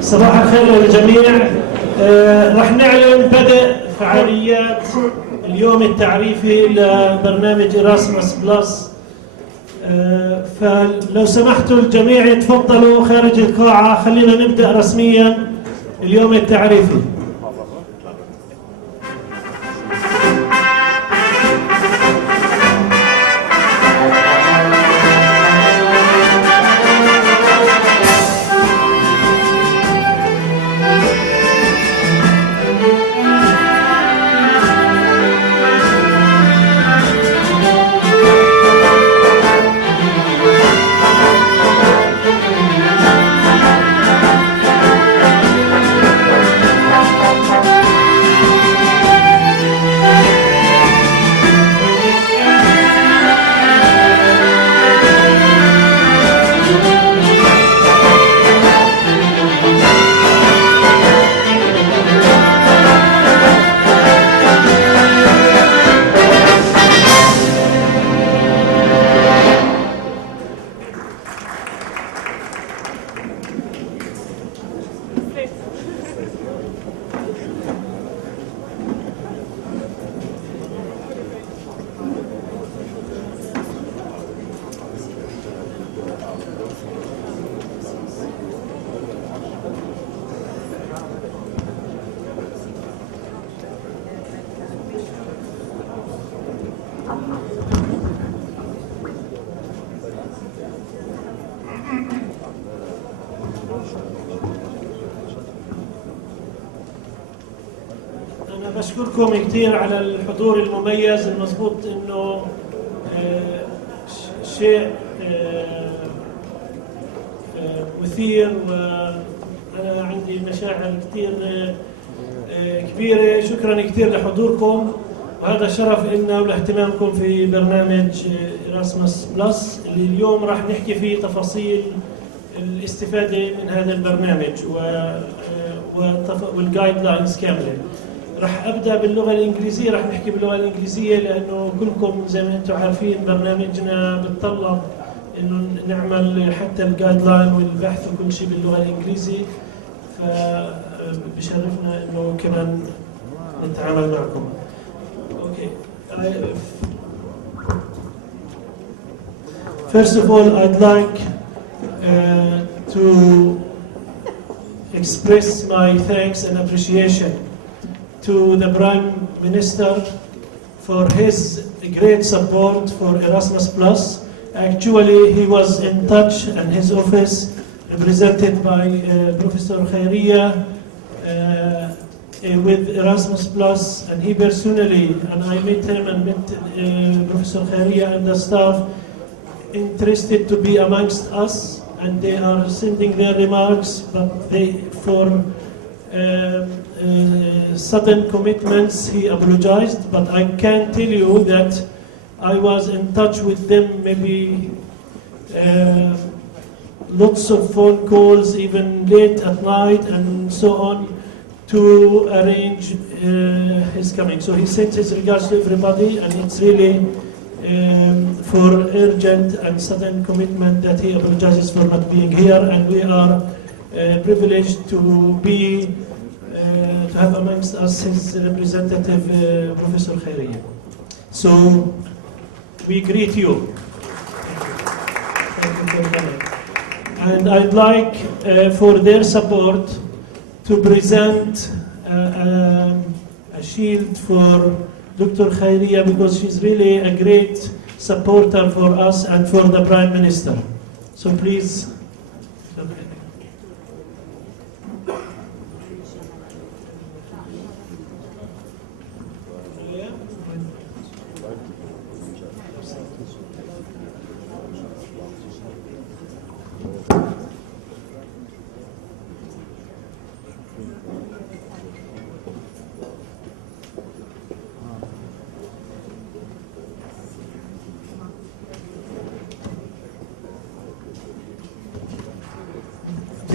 صباح الخير للجميع. راح نعلن بدء فعاليات اليوم التعريفي لبرنامج إراسموس بلس. فلو سمحتوا الجميع يتفضلوا خارج القاعة، خلينا نبدأ رسميا اليوم التعريفي. أنا بشكركم كثير على الحضور المميز. المضبوط إنه شيء مثير، وأنا عندي مشاعر كثير كبيرة. شكرا كثير لحضوركم، وهذا شرف لنا ولاهتمامكم في برنامج إراسموس بلس اللي اليوم راح نحكي فيه تفاصيل الاستفادة من هذا البرنامج والجايد لاينز كاملة. راح أبدأ باللغة الإنجليزية، راح نحكي باللغة الإنجليزية لأنه كلكم زي ما أنتم عارفين برنامجنا بتطلب إنه نعمل حتى الجايد لاين والبحث وكل شيء باللغة الإنجليزية، فبشرفنا إنه كمان نتعامل معكم. Okay. First of all, I'd like to express my thanks and appreciation to the Prime Minister for his great support for Erasmus Plus. Actually, he was in touch, and his office, represented by Professor Khairia, with Erasmus Plus, and he personally, and I met him and met Professor Khairia and the staff, interested to be amongst us, and they are sending their remarks, but for sudden commitments he apologized, but I can tell you that I was in touch with them, maybe lots of phone calls, even late at night and so on, to arrange his coming. So he sent his regards to everybody, and it's really for urgent and sudden commitment that he apologizes for not being here, and we are privileged to have amongst us his representative, Professor Khairia. So we greet you. Thank you for coming. And I'd like for their support to present a shield for Dr. Khairia, because she's really a great supporter for us and for the Prime Minister. So please.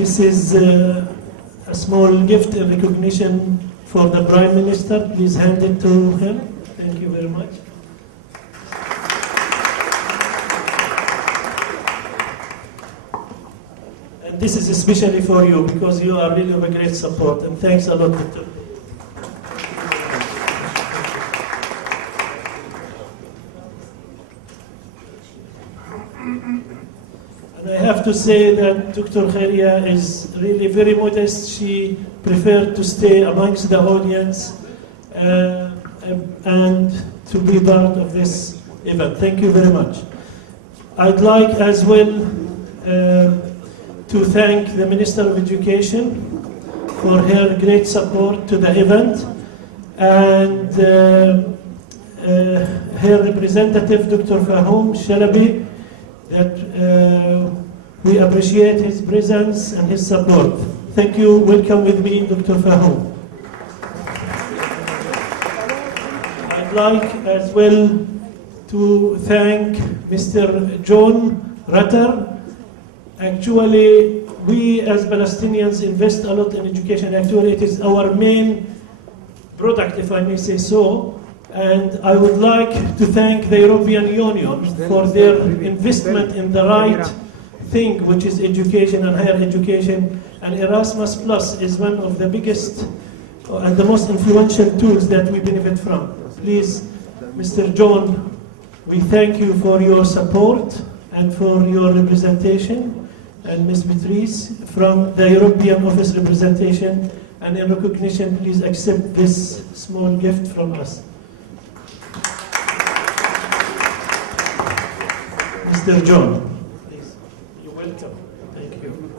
This is a small gift in recognition for the Prime Minister. Please hand it to him. Thank you very much. this is especially for you because you are really of a great support, and thanks a lot, Dr. And I have to say that Dr. Khairia is really very modest. She preferred to stay amongst the audience and to be part of this event. Thank you very much. I'd like as well to thank the Minister of Education for her great support to the event, and her representative, Dr. Fahom Shalabi, that we appreciate his presence and his support. Thank you. Welcome with me, Dr. Fahom. I'd like as well to thank Mr. John Rutter. Actually, we as Palestinians invest a lot in education. Actually, it is our main product, if I may say so. And I would like to thank the European Union for their investment in the right thing, which is education and higher education. And Erasmus Plus is one of the biggest and the most influential tools that we benefit from. Please, Mr. John, we thank you for your support and for your representation. And Ms. Beatrice from the European Office representation. And in recognition, please accept this small gift from us. Mr. John, please. You're welcome. Thank you.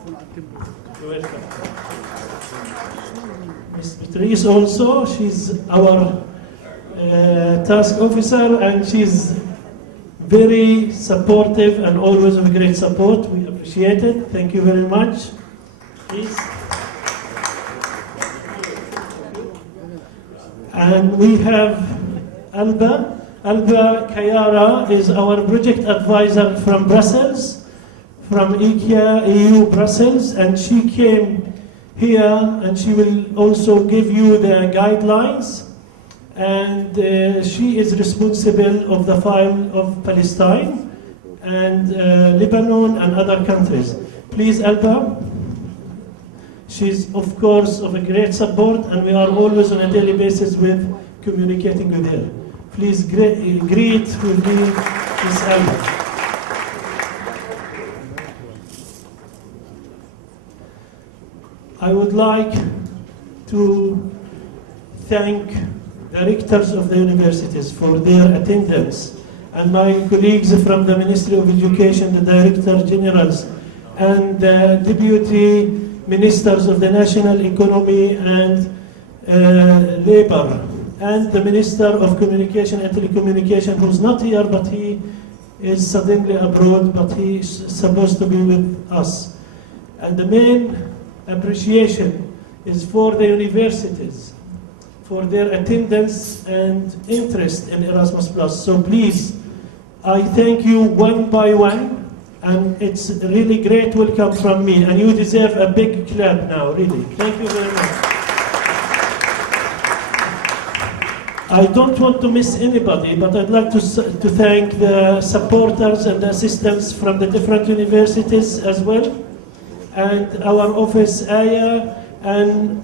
You're welcome. Ms. Beatrice also, she's our task officer, and she's very supportive and always of great support. We appreciate it. Thank you very much. Please. And we have Alba. Alba Kayara is our project advisor from Brussels, from IKEA EU Brussels, and she came here and she will also give you the guidelines. And she is responsible of the file of Palestine and Lebanon and other countries. Please, Alba. She's, of course, of a great support, and we are always on a daily basis with communicating with her. Please greet with me, Ms. Alba. I would like to thank directors of the universities for their attendance, and my colleagues from the Ministry of Education, the Director Generals, and the Deputy Ministers of the National Economy and Labor, and the Minister of Communication and Telecommunication, who's not here, but he is suddenly abroad, but he is supposed to be with us. And the main appreciation is for the universities, for their attendance and interest in Erasmus+. So please, I thank you one by one, and it's a really great welcome from me, and you deserve a big clap now, really. Thank you very much. I don't want to miss anybody, but I'd like to thank the supporters and the assistants from the different universities as well, and our office, Aya, and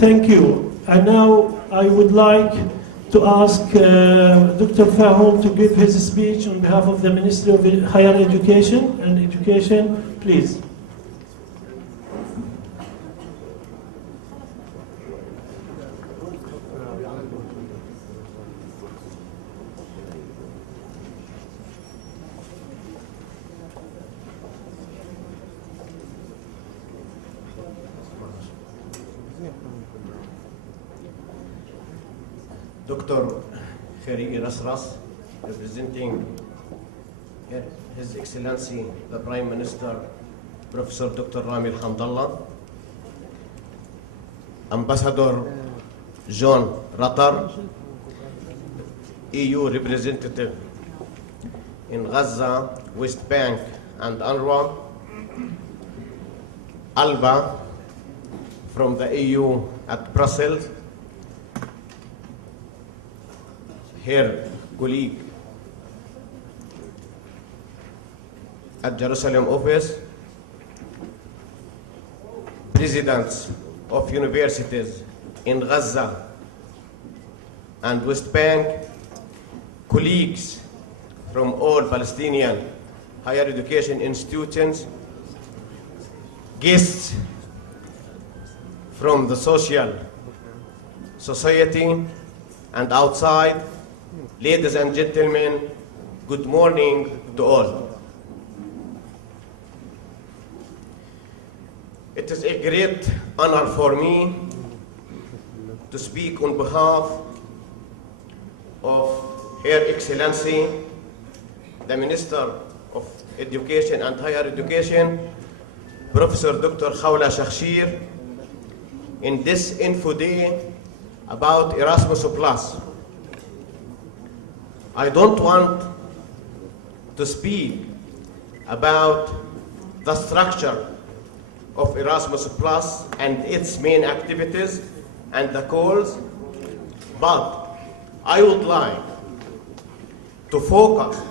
thank you. And now I would like to ask Dr. Fahom to give his speech on behalf of the Ministry of Higher Education and Education, please. Dr. Erasmus, representing His Excellency the Prime Minister, Professor Dr. Rami Al-Hamdallah, Ambassador John Rutter, EU representative in Gaza, West Bank, and UNRWA, Alba from the EU at Brussels, her colleague at Jerusalem office, presidents of universities in Gaza and West Bank, colleagues from all Palestinian higher education institutions, guests from the society and outside, ladies and gentlemen, good morning to all. It is a great honor for me to speak on behalf of Her Excellency, the Minister of Education and Higher Education, Professor Dr. Khawla Shakhshir, in this Info Day about Erasmus Plus. I don't want to speak about the structure of Erasmus Plus and its main activities and the goals, but I would like to focus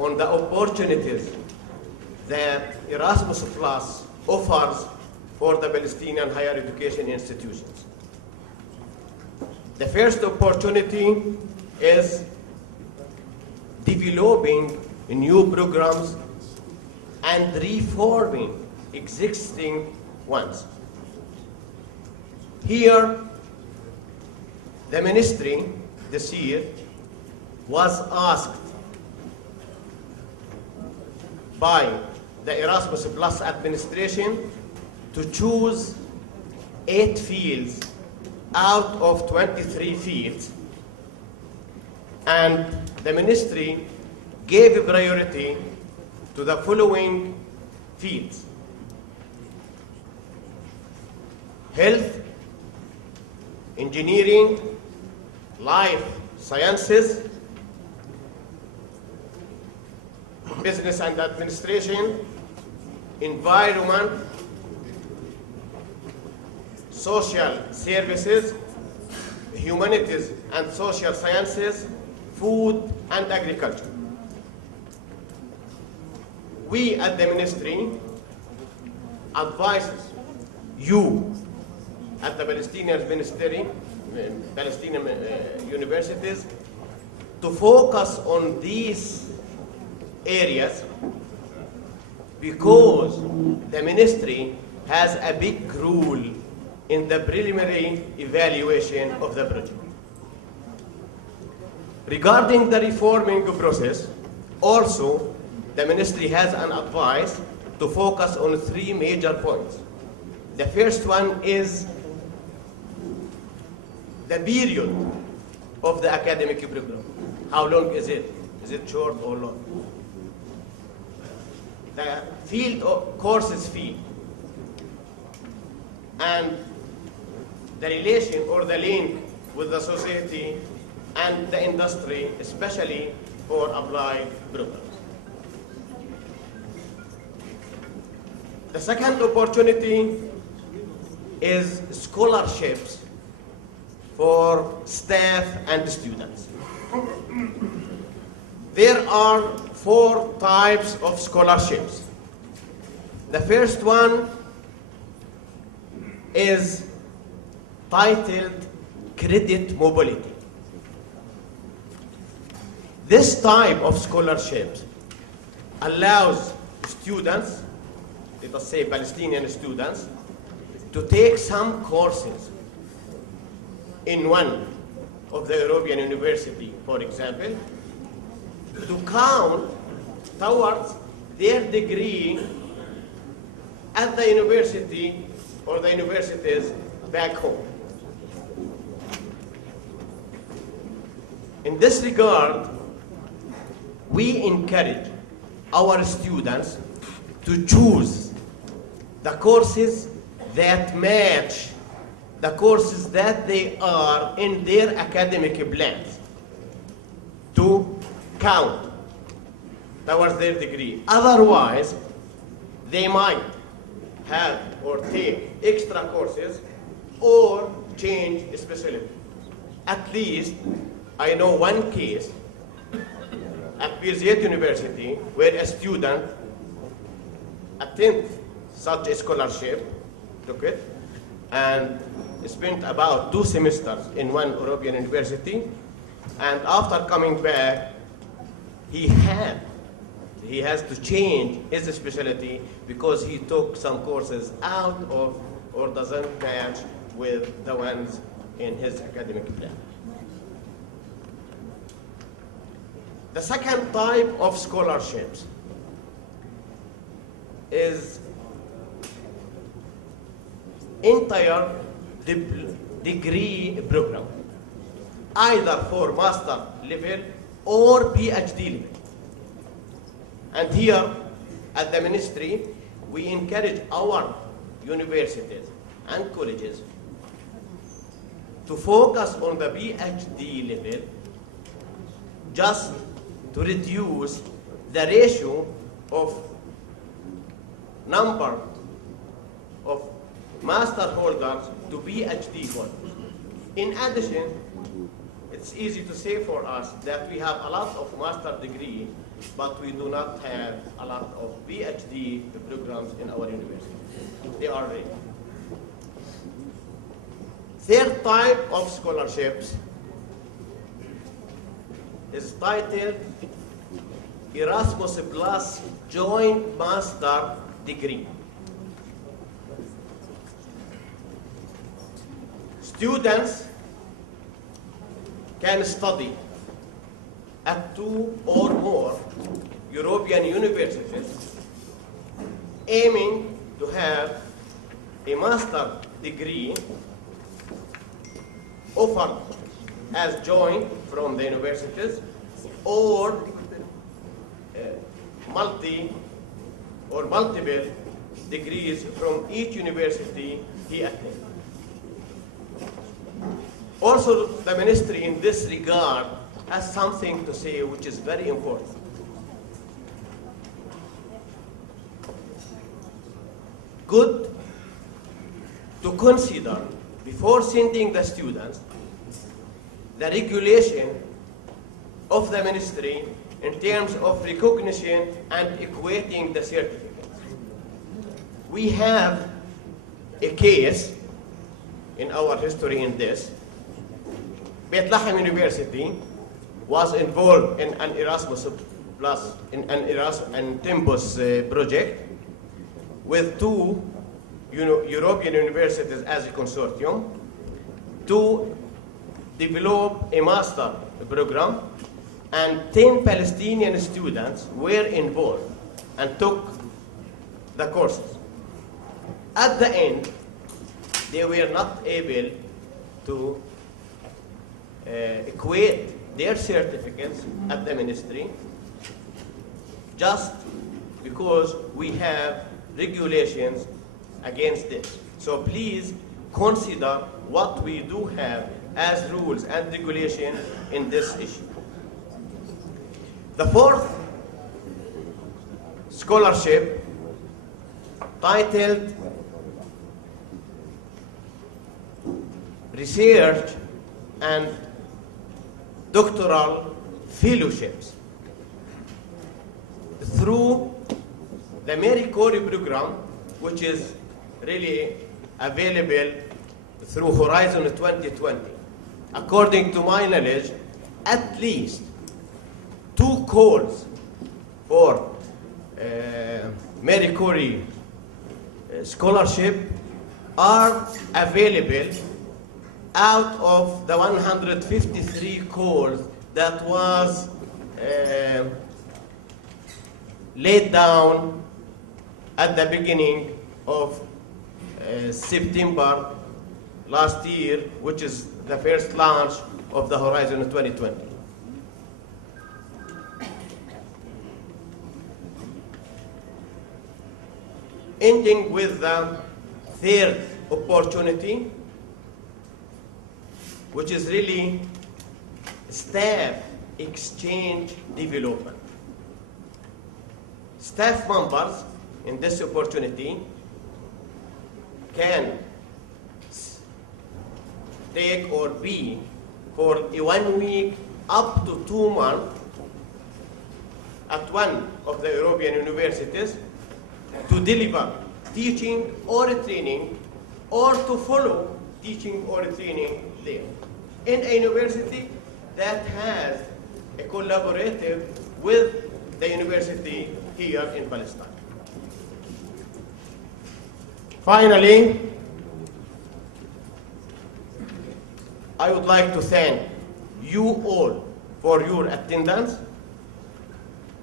on the opportunities that Erasmus Plus offers for the Palestinian higher education institutions. The first opportunity is developing new programs and reforming existing ones. Here, the ministry this year was asked by the Erasmus Plus administration to choose 8 fields out of 23 fields, and the ministry gave priority to the following fields: health, engineering, life sciences, business and administration, environment, social services, humanities and social sciences, food and agriculture. We at the ministry advise you at the Palestinian ministry, Palestinian universities, to focus on these areas because the ministry has a big role in the preliminary evaluation of the project. Regarding the reforming process, also the ministry has an advice to focus on 3 major points. The first one is the period of the academic program. How long is it? Is it short or long? The field of courses fee and the relation or the link with the society and the industry, especially for applied programs. The second opportunity is scholarships for staff and students. There are 4 types of scholarships. The first one is titled Credit Mobility. This type of scholarships allows students, let us say Palestinian students, to take some courses in one of the European university, for example, to count towards their degree at the university or the universities back home. In this regard, we encourage our students to choose the courses that match the courses that they are in their academic plans to count towards their degree. Otherwise, they might have or take extra courses or change specialty. At least I know one case at Birzeit University where a student attended such a scholarship took it, and spent about 2 semesters in one European university. And after coming back, he has to change his specialty because he took some courses out of or doesn't match with the ones in his academic plan. The second type of scholarships is entire degree program, either for master level or PhD level. And here at the ministry, we encourage our universities and colleges to focus on the PhD level just to reduce the ratio of number of master holders to PhD holders. In addition, it's easy to say for us that we have a lot of master degree, but we do not have a lot of PhD programs in our university. They are rare. Third type of scholarships is titled Erasmus Plus Joint Master Degree. Students can study at 2 or more European universities, aiming to have a master degree offered as joint from the universities or multiple degrees from each university he attended. Also, the ministry in this regard has something to say which is very important. Good to consider before sending the students the regulation of the ministry in terms of recognition and equating the certificates. We have a case in our history in this. Bethlehem University was involved in an Erasmus Plus, in an Erasmus Tempus project with 2 European universities as a consortium to develop a master program, and 10 Palestinian students were involved and took the courses. At the end, they were not able to equate their certificates at the ministry just because we have regulations against this. So please consider what we do have as rules and regulation in this issue. The fourth scholarship, titled Research and Doctoral Fellowships, through the Marie Curie program, which is really available through Horizon 2020. According to my knowledge, at least 2 calls for Marie Curie scholarship are available out of the 153 calls that was laid down at the beginning of September last year, which is the first launch of the Horizon 2020. Ending with the third opportunity, which is really staff exchange development. Staff members in this opportunity can take or be for a 1 week up to 2 months at one of the European universities to deliver teaching or training or to follow teaching or training there in a university that has a collaborative with the university here in Palestine. Finally, I would like to thank you all for your attendance.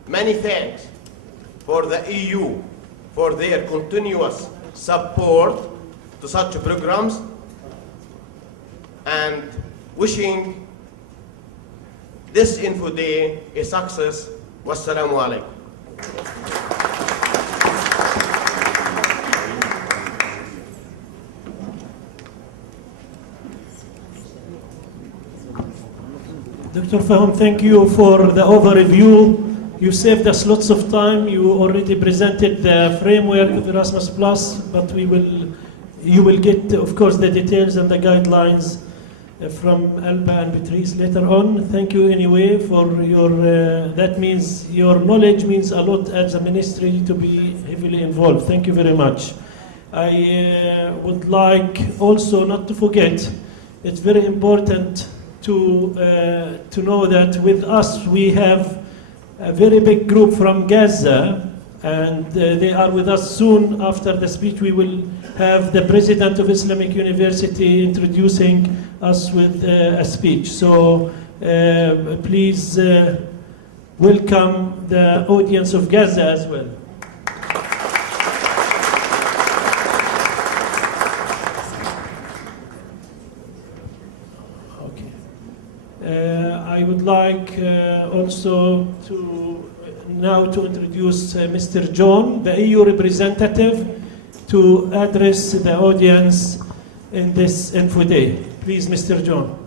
Many thanks for the EU for their continuous support to such programs, and wishing this Info Day a success. Wassalamu alaikum. Dr. Fahim, thank you for the overview. You saved us lots of time. You already presented the framework of Erasmus Plus, but you will get, of course, the details and the guidelines from Alba and Patrice later on. Thank you anyway for your, that means your knowledge means a lot as a ministry to be heavily involved. Thank you very much. I would like also not to forget, it's very important to know that with us we have a very big group from Gaza, and they are with us soon. After the speech we will have the President of Islamic University introducing us with a speech. So please welcome the audience of Gaza as well. I would like also to now to introduce Mr. John, the EU representative, to address the audience in this Info Day. Please, Mr. John.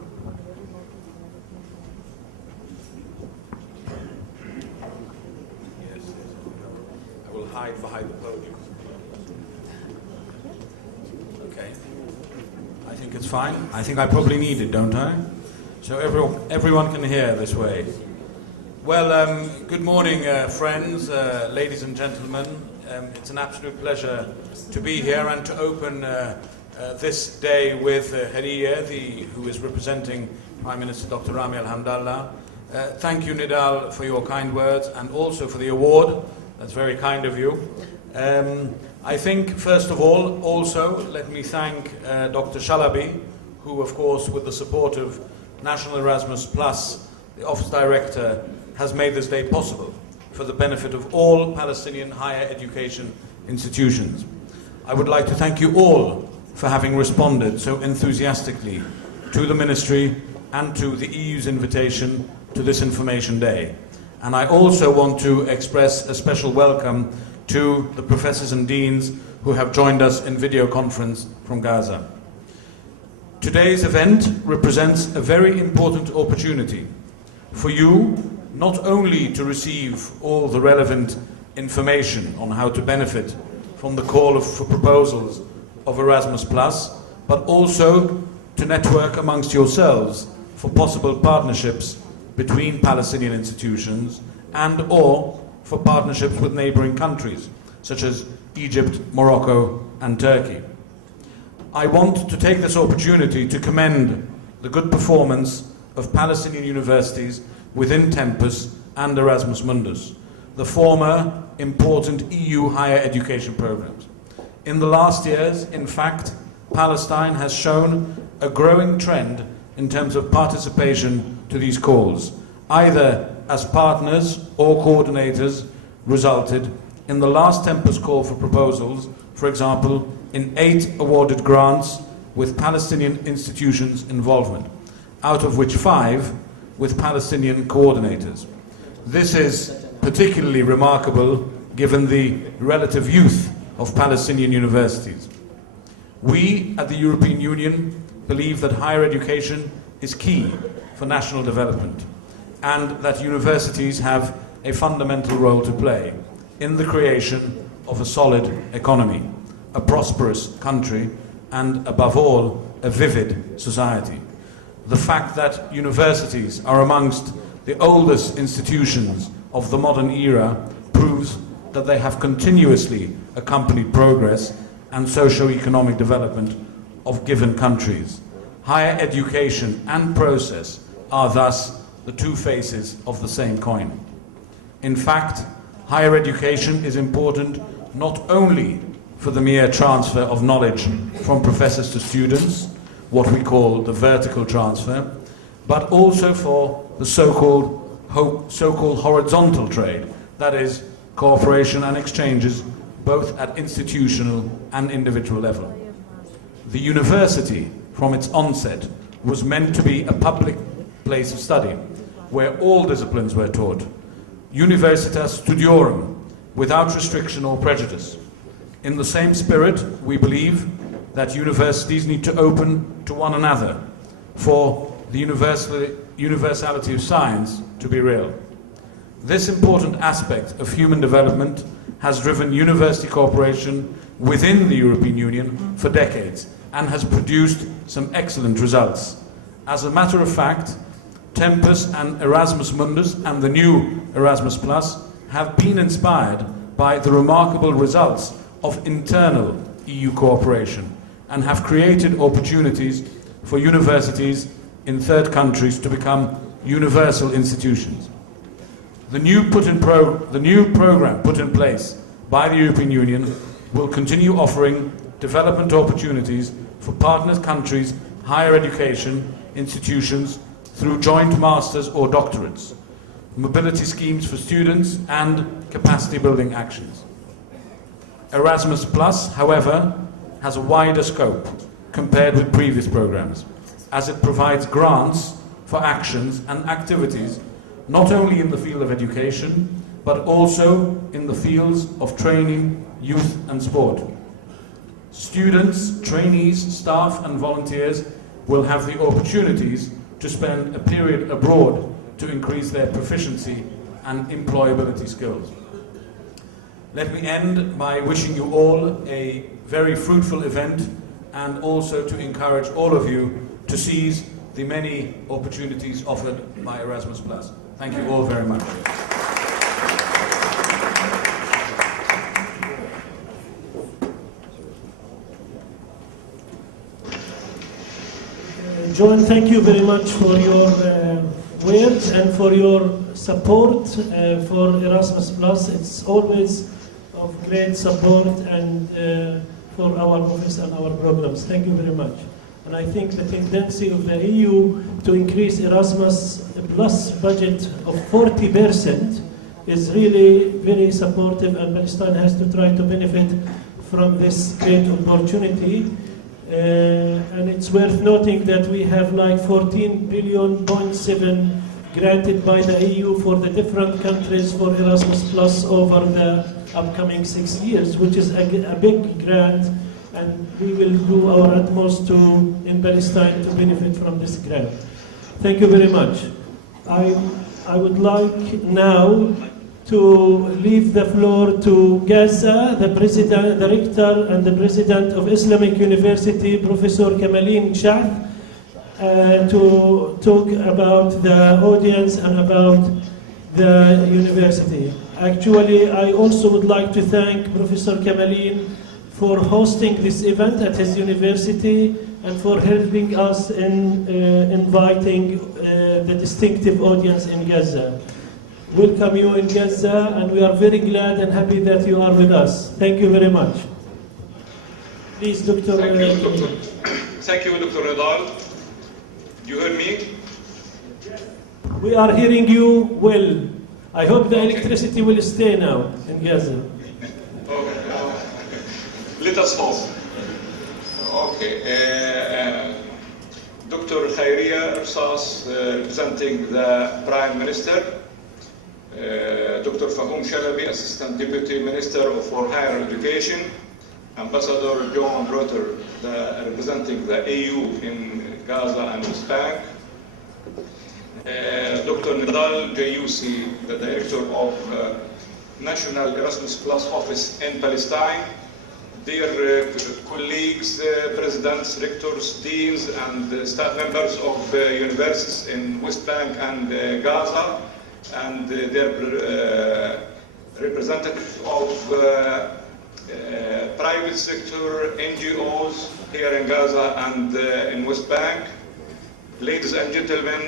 Yes, I will hide behind the podium. Okay. I think it's fine. I think I probably need it, don't I? So everyone can hear this way. Well, good morning, friends, ladies and gentlemen. It's an absolute pleasure to be here and to open this day with Hariya, who is representing Prime Minister Dr. Rami Al-Hamdallah. Thank you, Nidal, for your kind words and also for the award. That's very kind of you. I think, first of all, also, let me thank Dr. Shalabi, who, of course, with the support of National Erasmus Plus, the Office Director, has made this day possible for the benefit of all Palestinian higher education institutions. I would like to thank you all for having responded so enthusiastically to the Ministry and to the EU's invitation to this Information Day. And I also want to express a special welcome to the professors and deans who have joined us in video conference from Gaza. Today's event represents a very important opportunity for you not only to receive all the relevant information on how to benefit from the call for proposals of Erasmus+, but also to network amongst yourselves for possible partnerships between Palestinian institutions and or for partnerships with neighboring countries, such as Egypt, Morocco, and Turkey. I want to take this opportunity to commend the good performance of Palestinian universities within Tempus and Erasmus Mundus, the former important EU higher education programs. In the last years, in fact, Palestine has shown a growing trend in terms of participation to these calls, either as partners or coordinators, resulted in the last Tempus call for proposals, for example, in 8 awarded grants with Palestinian institutions' involvement, out of which 5 with Palestinian coordinators. This is particularly remarkable given the relative youth of Palestinian universities. We at the European Union believe that higher education is key for national development and that universities have a fundamental role to play in the creation of a solid economy, a prosperous country, and above all, a vivid society. The fact that universities are amongst the oldest institutions of the modern era proves that they have continuously accompanied progress and socio-economic development of given countries. Higher education and process are thus the two faces of the same coin. In fact, higher education is important not only for the mere transfer of knowledge from professors to students, what we call the vertical transfer, but also for the so-called horizontal trade, that is, cooperation and exchanges both at institutional and individual level. The university, from its onset, was meant to be a public place of study, where all disciplines were taught. Universitas studiorum, without restriction or prejudice. In the same spirit, we believe that universities need to open to one another for the universality of science to be real. This important aspect of human development has driven university cooperation within the European Union for decades and has produced some excellent results. As a matter of fact, Tempus and Erasmus Mundus and the new Erasmus Plus have been inspired by the remarkable results of internal EU cooperation and have created opportunities for universities in third countries to become universal institutions. The new program put in place by the European Union will continue offering development opportunities for partner countries' higher education institutions through joint masters or doctorates, mobility schemes for students, and capacity building actions. Erasmus Plus, however, has a wider scope compared with previous programs, as it provides grants for actions and activities not only in the field of education, but also in the fields of training, youth and sport. Students, trainees, staff and volunteers will have the opportunities to spend a period abroad to increase their proficiency and employability skills. Let me end by wishing you all a very fruitful event and also to encourage all of you to seize the many opportunities offered by Erasmus+. Thank you all very much. John, thank you very much for your words and for your support for Erasmus+. It's always of great support and for our office and our programs. Thank you very much. And I think the tendency of the EU to increase Erasmus Plus budget of 40% is really very supportive, and Palestine has to try to benefit from this great opportunity. And it's worth noting that we have like 14.7 billion granted by the EU for the different countries for Erasmus Plus over the upcoming 6 years, which is a big grant, and we will do our utmost in Palestine to benefit from this grant. Thank you very much. I would like now to leave the floor to Gaza, the president, the rector and the president of Islamic University, Professor Kamalin Shah, to talk about the audience and about the university. Actually, I also would like to thank Professor Kamalin for hosting this event at his university and for helping us in inviting the distinctive audience in Gaza. Welcome you in Gaza, and we are very glad and happy that you are with us. Thank you very much. Please, Dr. Thank you, Dr. Nidal. You heard me? We are hearing you well. I hope the electricity will stay now in Gaza. Let us hope. Okay. Dr. Khairia Irsas, representing the Prime Minister. Dr. Fahum Shalabi, Assistant Deputy Minister for Higher Education. Ambassador John Brotter, representing the EU in Gaza and West Bank. Dr. Nidal Jayusi, the Director of National Erasmus Plus Office in Palestine. Dear colleagues, presidents, rectors, deans, and staff members of universities in West Bank and Gaza, and their representatives of private sector, NGOs, here in Gaza and in West Bank. Ladies and gentlemen,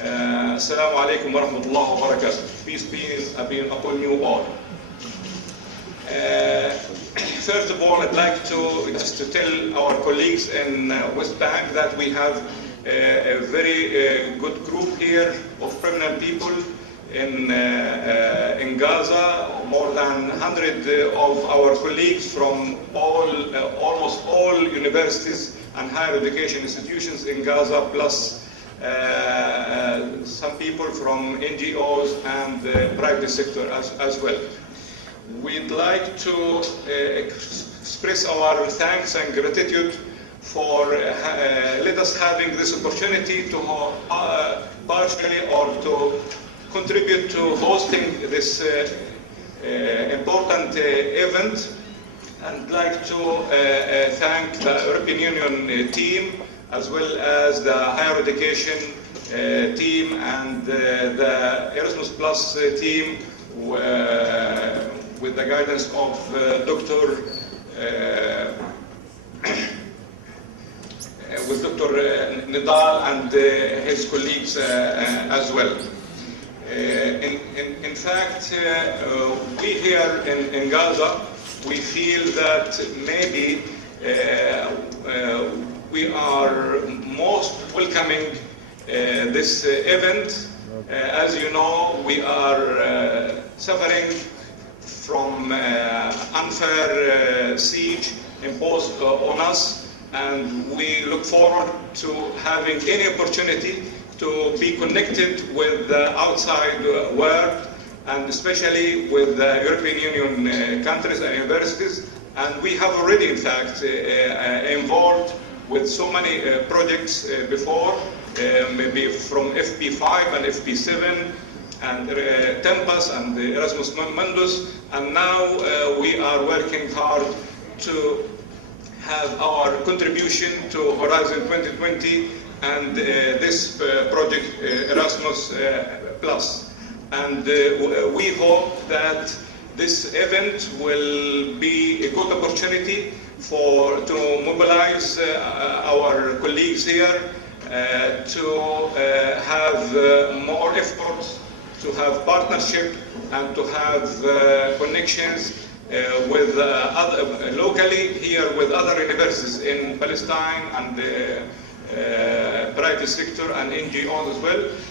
Assalamu alaikum wa rahmatullahi wa barakatuh. Peace be upon you all. First of all, I'd like to just to tell our colleagues in West Bank that we have a very good group here of prominent people in Gaza. More than 100 of our colleagues from almost all universities and higher education institutions in Gaza, plus some people from NGOs and the private sector as well. We'd like to express our thanks and gratitude for let us having this opportunity to partially or to contribute to hosting this important event. And like to thank the European Union team as well as the higher education team and the Erasmus Plus team with the guidance of Dr. Nidal and his colleagues as well. In fact, we here in Gaza, we feel that maybe we are most welcoming this event. As you know, we are suffering from unfair siege imposed on us, and we look forward to having any opportunity to be connected with the outside world, and especially with the European Union countries and universities. And we have already, in fact, involved with so many projects before, maybe from FP5 and FP7, and Tempus and Erasmus Mundus, and now we are working hard to have our contribution to Horizon 2020 and this project Erasmus Plus. And we hope that this event will be a good opportunity to mobilize our colleagues here to have more efforts, to have partnership, and to have connections with locally here with other universities in Palestine and private sector and NGOs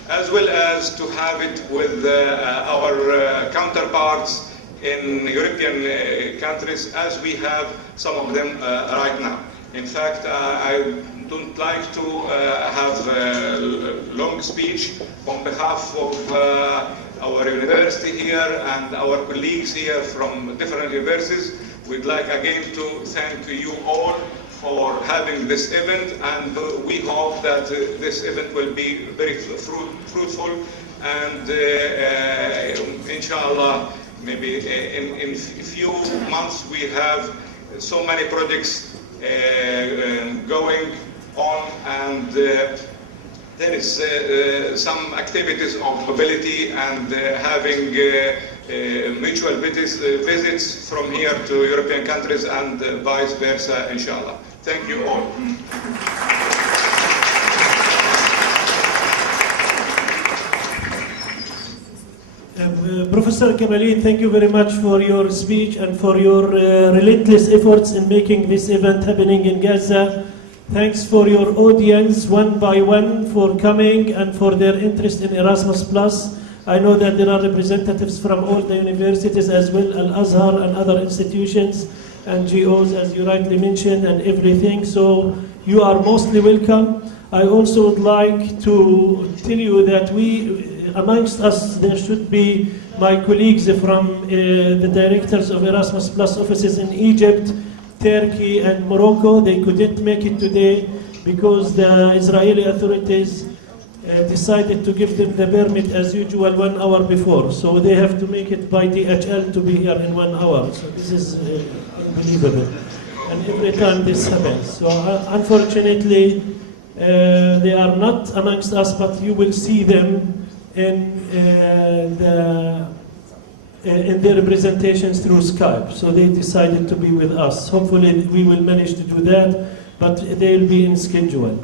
as well as to have it with our counterparts in European countries, as we have some of them right now. In fact, I don't like to have a long speech on behalf of our university here and our colleagues here from different universities. We'd like again to thank you all for having this event, and we hope that this event will be very fruitful, and inshallah, maybe in a few months we have so many projects going on, and there is some activities of mobility and having mutual visits from here to European countries and vice versa, inshallah. Thank you all. Professor Kamali, thank you very much for your speech and for your relentless efforts in making this event happening in Gaza. Thanks for your audience, one by one, for coming and for their interest in Erasmus+. I know that there are representatives from all the universities as well, Al-Azhar and other institutions, NGOs, as you rightly mentioned, and everything. So you are mostly welcome. I also would like to tell you that amongst us, there should be my colleagues from the directors of Erasmus Plus offices in Egypt, Turkey, and Morocco. They couldn't make it today because the Israeli authorities decided to give them the permit as usual 1 hour before. So they have to make it by DHL to be here in 1 hour. So this is unbelievable. And every time this happens. So unfortunately, they are not amongst us, but you will see them in their representations through Skype. So they decided to be with us. Hopefully we will manage to do that. but they'll be in schedule.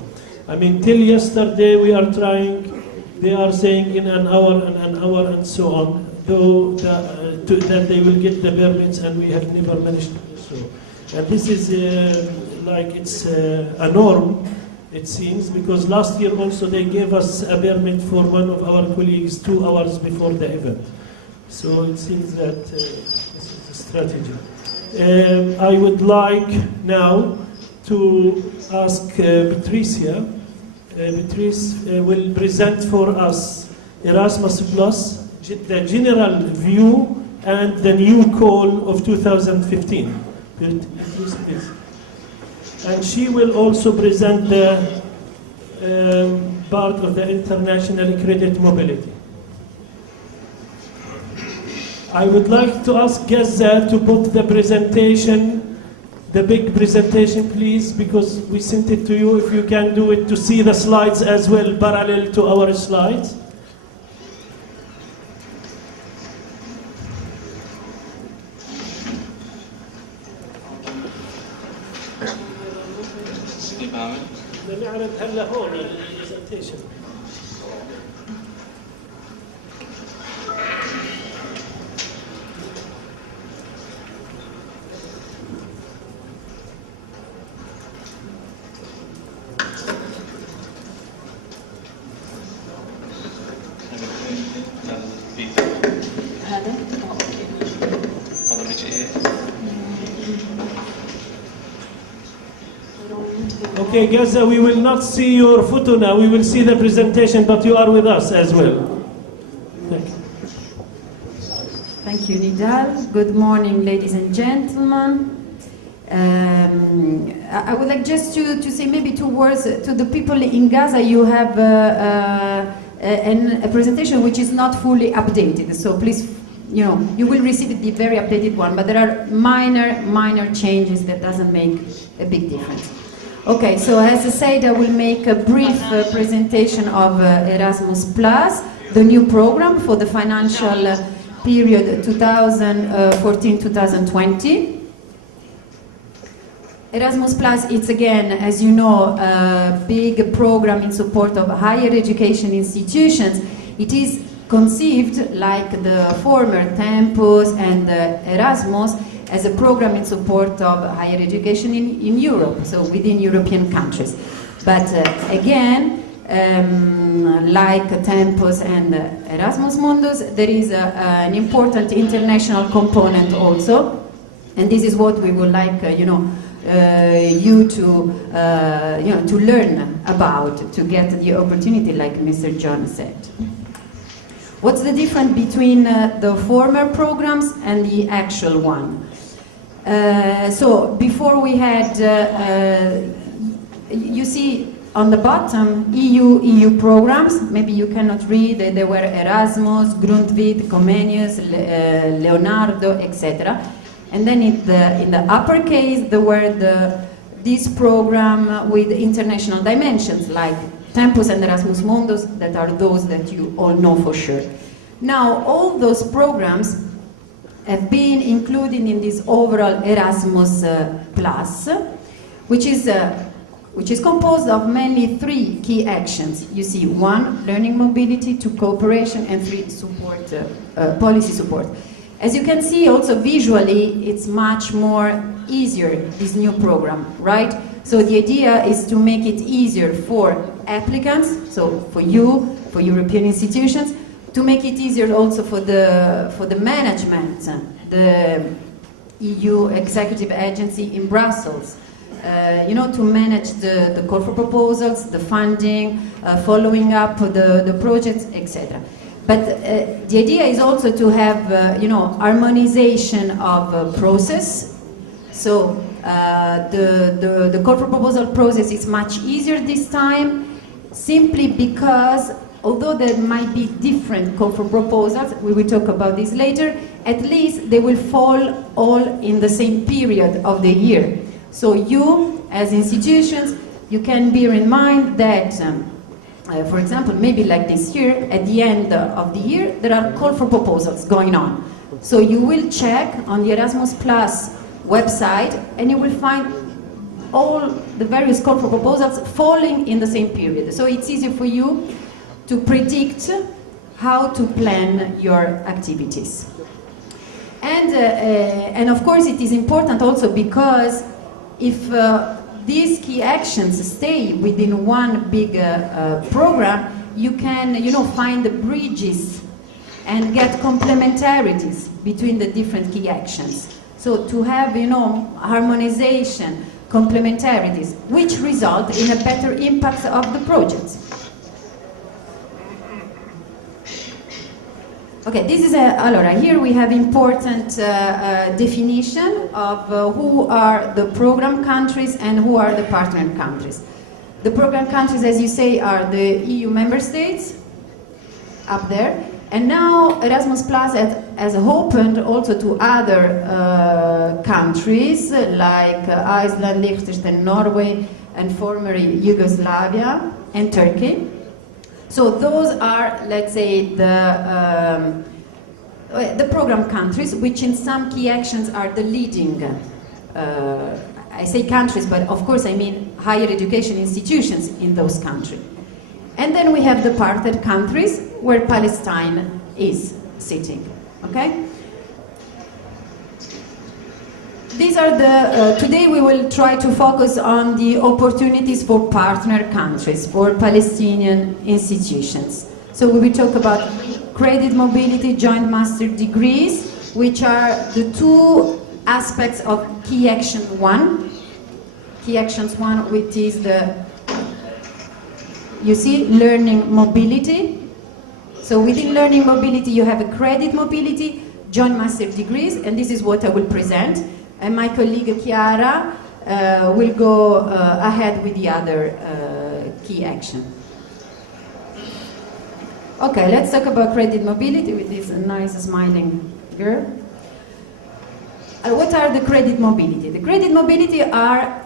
I mean, till yesterday we are trying, they are saying in an hour and so on, though that they will get the permits, and we have never managed to do so. And this is like it's a norm, it seems, because last year also they gave us a permit for one of our colleagues 2 hours before the event. So it seems that this is a strategy. I would like now to ask Patricia. Patrice will present for us Erasmus Plus, the general view and the new call of 2015. Patrice, please. And she will also present the part of the international credit mobility. I would like to ask Gaza to put the presentation, the big presentation, please, because we sent it to you. If you can do it to see the slides as well, parallel to our slides. نعرض هلا هون البرزنتيشن. Okay, Gaza, we will not see your photo now. We will see the presentation, but you are with us as well. Thank you. Thank you, Nidal. Good morning, ladies and gentlemen. I would like just to say maybe 2 words to the people in Gaza. You have a presentation which is not fully updated, so please, you will receive the very updated one, but there are minor changes that doesn't make a big difference. Okay, so as I said, I will make a brief presentation of Erasmus Plus, the new program for the financial period 2014-2020. Erasmus Plus, it's again, as you know, a big program in support of higher education institutions. It is conceived like the former Tempus and Erasmus as a program in support of higher education in Europe, so within European countries. But again, like Tempus and Erasmus Mundus, there is an important international component also, and this is what we would like, you to learn about, to get the opportunity, like Mr. John said. What's the difference between the former programs and the actual one? So before we had, you see on the bottom, EU programs. Maybe you cannot read, they were Erasmus, Grundtvig, Comenius, Leonardo, etc. And then in the uppercase, there were this program with international dimensions, like Tempus and Erasmus Mundus, that are those that you all know for sure. Now, all those programs have been included in this overall Erasmus Plus, which is composed of mainly 3 key actions. You see, 1, learning mobility, 2, cooperation, and 3, support, policy support. As you can see also visually, it's much more easier, this new program, right? So the idea is to make it easier for applicants, so for you, for European institutions, to make it easier also for the management, the EU Executive Agency in Brussels, to manage the call for proposals, the funding, following up the projects, etc. But the idea is also to have, harmonization of process. So the call for proposal process is much easier this time, simply because although there might be different call for proposals, we will talk about this later, at least they will fall all in the same period of the year. So you, as institutions, you can bear in mind that, for example, maybe like this year, at the end of the year, there are call for proposals going on. So you will check on the Erasmus Plus website, and you will find all the various call for proposals falling in the same period. So it's easier for you to predict how to plan your activities. And of course it is important also because if these key actions stay within one big program, you can, find the bridges and get complementarities between the different key actions. So to have, harmonization, complementarities, which result in a better impact of the projects. Okay, this is allora, here we have important definition of who are the program countries and who are the partner countries. The program countries, as you say, are the EU member states, up there. And now Erasmus Plus has opened also to other countries like Iceland, Liechtenstein, Norway, and former Yugoslavia, and Turkey. So those are, let's say, the program countries, which in some key actions are the leading, I say countries, but of course I mean higher education institutions in those countries. And then we have the partner countries, where Palestine is sitting, okay? These are today we will try to focus on the opportunities for partner countries, for Palestinian institutions. So we will talk about credit mobility, joint master degrees, which are the two aspects of key action 1. Key actions 1, which is learning mobility. So within learning mobility you have a credit mobility, joint master degrees, and this is what I will present. And my colleague Chiara will go ahead with the other key action. Okay, let's talk about credit mobility with this nice smiling girl. What are the credit mobility? The credit mobility are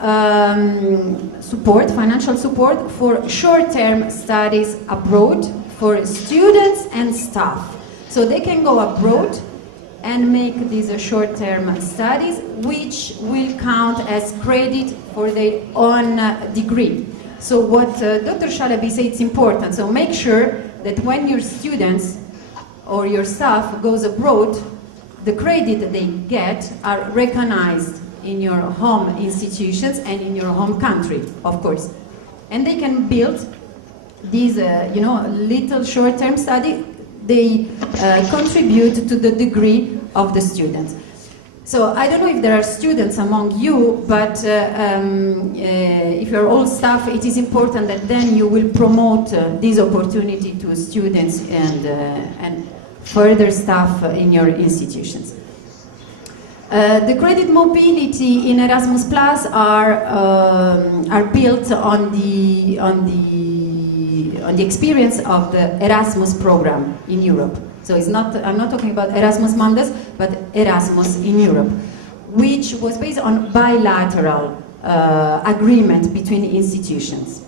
financial support for short-term studies abroad for students and staff. So they can go abroad and make these short-term studies, which will count as credit for their own degree. So what Dr. Shalabi said, it's important. So make sure that when your students or your staff goes abroad, the credit that they get are recognized in your home institutions and in your home country, of course. And they can build these, little short-term study. They contribute to the degree of the students. So I don't know if there are students among you, but if you're all staff, it is important that then you will promote this opportunity to students and further staff in your institutions. The credit mobility in Erasmus Plus are built on the experience of the Erasmus program in Europe. So I'm not talking about Erasmus Mundus, but Erasmus in Europe, which was based on bilateral agreement between institutions.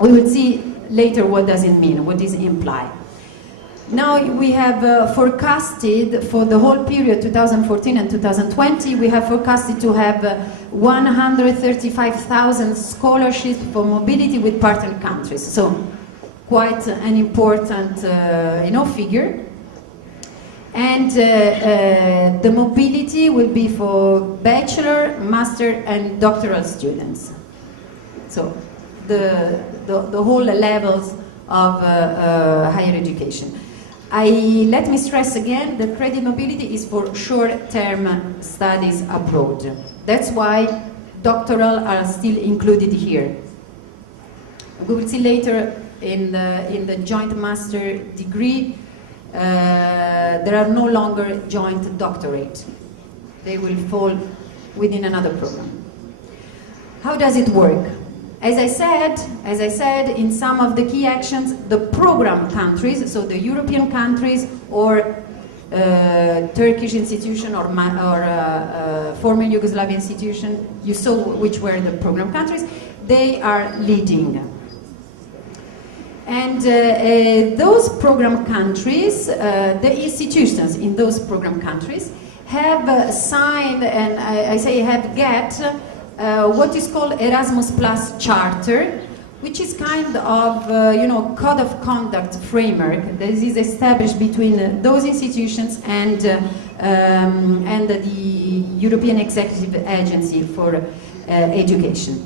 We will see later what does it mean, what does it imply. Now we have forecasted for the whole period 2014 and 2020, we have forecasted to have 135,000 scholarships for mobility with partner countries. So quite an important figure. And the mobility will be for bachelor, master and doctoral students. So the whole levels of higher education. Let me stress again that credit mobility is for short-term studies abroad. That's why doctoral are still included here. We will see later in the joint master degree, there are no longer joint doctorate. They will fall within another program. How does it work? As I said, in some of the key actions, the program countries, so the European countries or Turkish institution or former Yugoslavian institution, you saw which were the program countries, they are leading. And those program countries, the institutions in those program countries have signed, and I say have get, what is called Erasmus Plus Charter, which is kind of, code of conduct framework that is established between those institutions and the European Executive Agency for Education.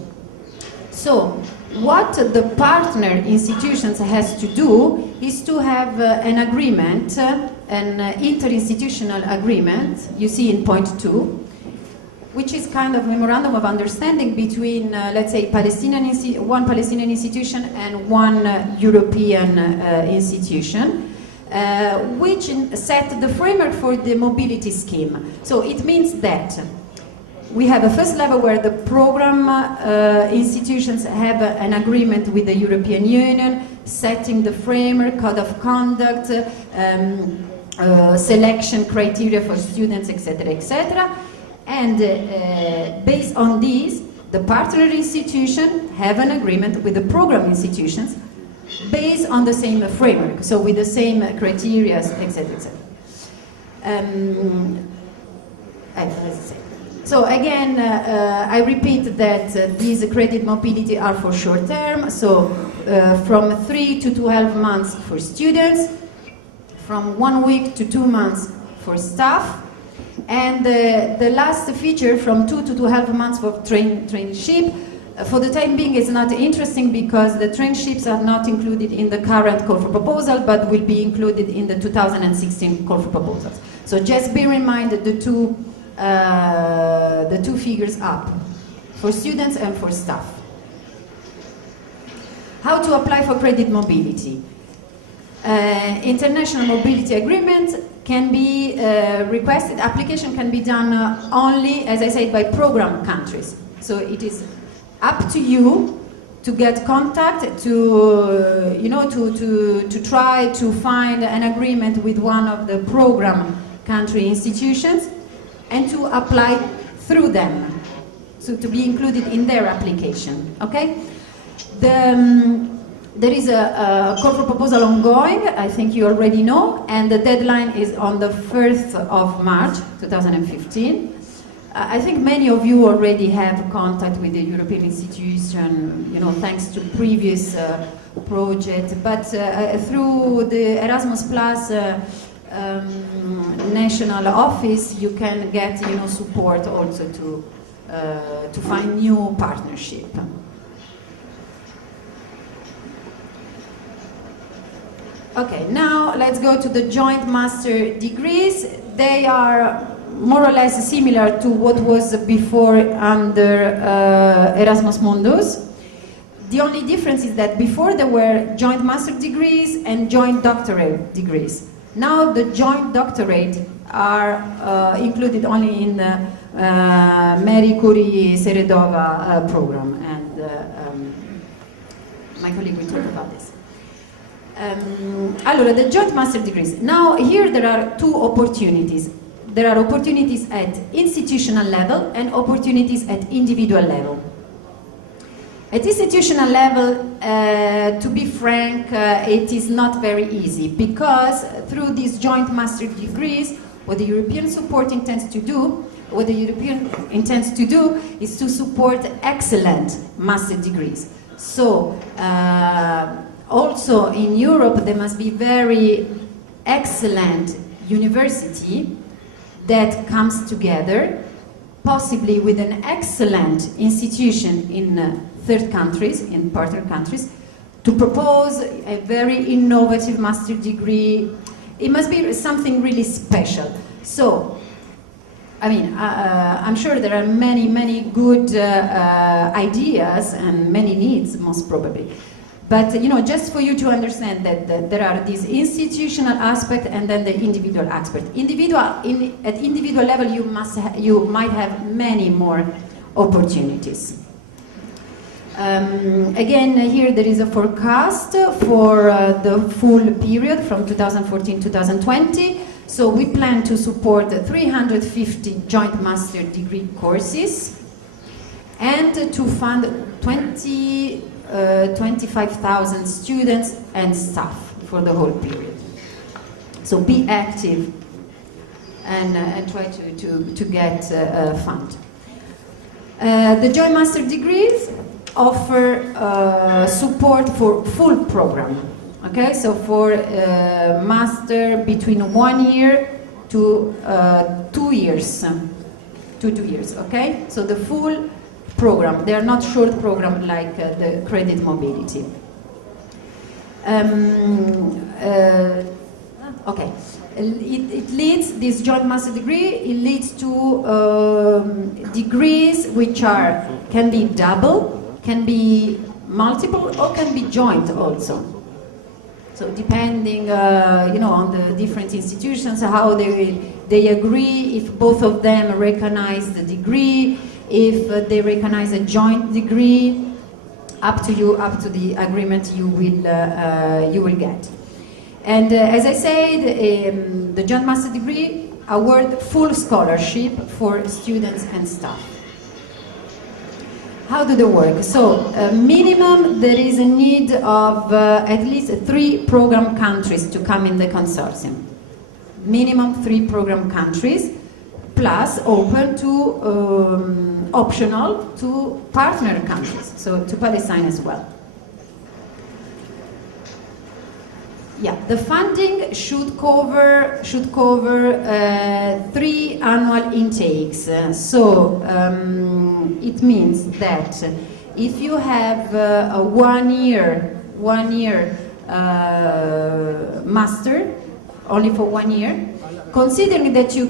So, what the partner institutions has to do is to have an agreement, an interinstitutional agreement, you see in point 2, which is kind of memorandum of understanding between, let's say, one Palestinian institution and one European institution, which set the framework for the mobility scheme. So it means that we have a first level where the program institutions have an agreement with the European Union, setting the framework, code of conduct, selection criteria for students, etc., etc. And based on these, the partner institution have an agreement with the program institutions based on the same framework, so with the same criteria, etc., etc. So again, I repeat that these credit mobility are for short term, so from 3 to 12 months for students, from 1 week to 2 months for staff, and the last feature from 2 to 12 months for traineeship. For the time being, it's not interesting because the traineeships are not included in the current call for proposal, but will be included in the 2016 call for proposals. So just bear in mind the two figures up, for students and for staff. How to apply for credit mobility? International mobility agreement can be requested, application can be done only, as I said, by program countries. So it is up to you to get contact, to try to find an agreement with one of the program country institutions and to apply through them, so to be included in their application, okay? There is a call for proposal ongoing, I think you already know, and the deadline is on the 1st of March 2015. I think many of you already have contact with the European institution, thanks to previous projects, but through the Erasmus Plus national office, you can get support also to find new partnership. Okay, now let's go to the joint master degrees. They are more or less similar to what was before under Erasmus Mundus. The only difference is that before there were joint master degrees and joint doctorate degrees. Now the joint doctorate are included only in the Marie Curie Seredova program, and my colleague will talk about this. Allora, the joint master degrees. Now here there are two opportunities. There are opportunities at institutional level and opportunities at individual level. At institutional level, to be frank, it is not very easy, because through these joint master degrees, what the European support intends to do, is to support excellent master degrees. So, also in Europe, there must be very excellent university that comes together, possibly with an excellent institution in third countries, in partner countries, to propose a very innovative master degree. It must be something really special. So, I mean, I'm sure there are many, many good ideas and many needs, most probably. But, just for you to understand that there are these institutional aspect and then the individual aspect. At individual level, you might have many more opportunities. Again, here there is a forecast for the full period from 2014-2020. So we plan to support 350 joint master degree courses and to fund 25,000 students and staff for the whole period. So be active and try to get a fund. The joint master degrees offer support for full program. Okay, so for master between 1 year to 2 years, 2 years. Okay, so the full program. They are not short program like the credit mobility. Okay, it leads, this joint master degree, it leads to degrees which can be double, can be multiple, or can be joint also. So depending, on the different institutions, how they agree, if both of them recognize the degree, if they recognize a joint degree, up to you, up to the agreement you will get. And as I said, the joint master degree award full scholarship for students and staff. How do they work? So, minimum, there is a need of at least 3 program countries to come in the consortium. Minimum 3 program countries, plus open to, optional to partner countries, so to Palestine as well. Yeah, the funding should cover 3 annual intakes. It means that if you have a 1 year master, only for 1 year, considering that you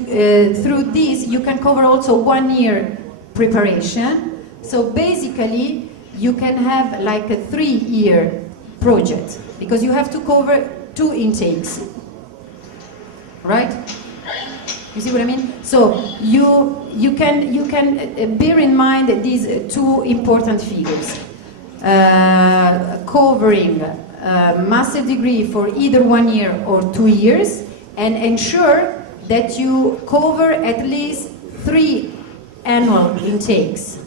through this you can cover also 1 year preparation. So basically, you can have like a 3-year project because you have to cover 2 intakes, right? You see what I mean? So you can bear in mind these 2 important figures, covering master degree for either 1 year or 2 years, and ensure that you cover at least 3 annual intakes.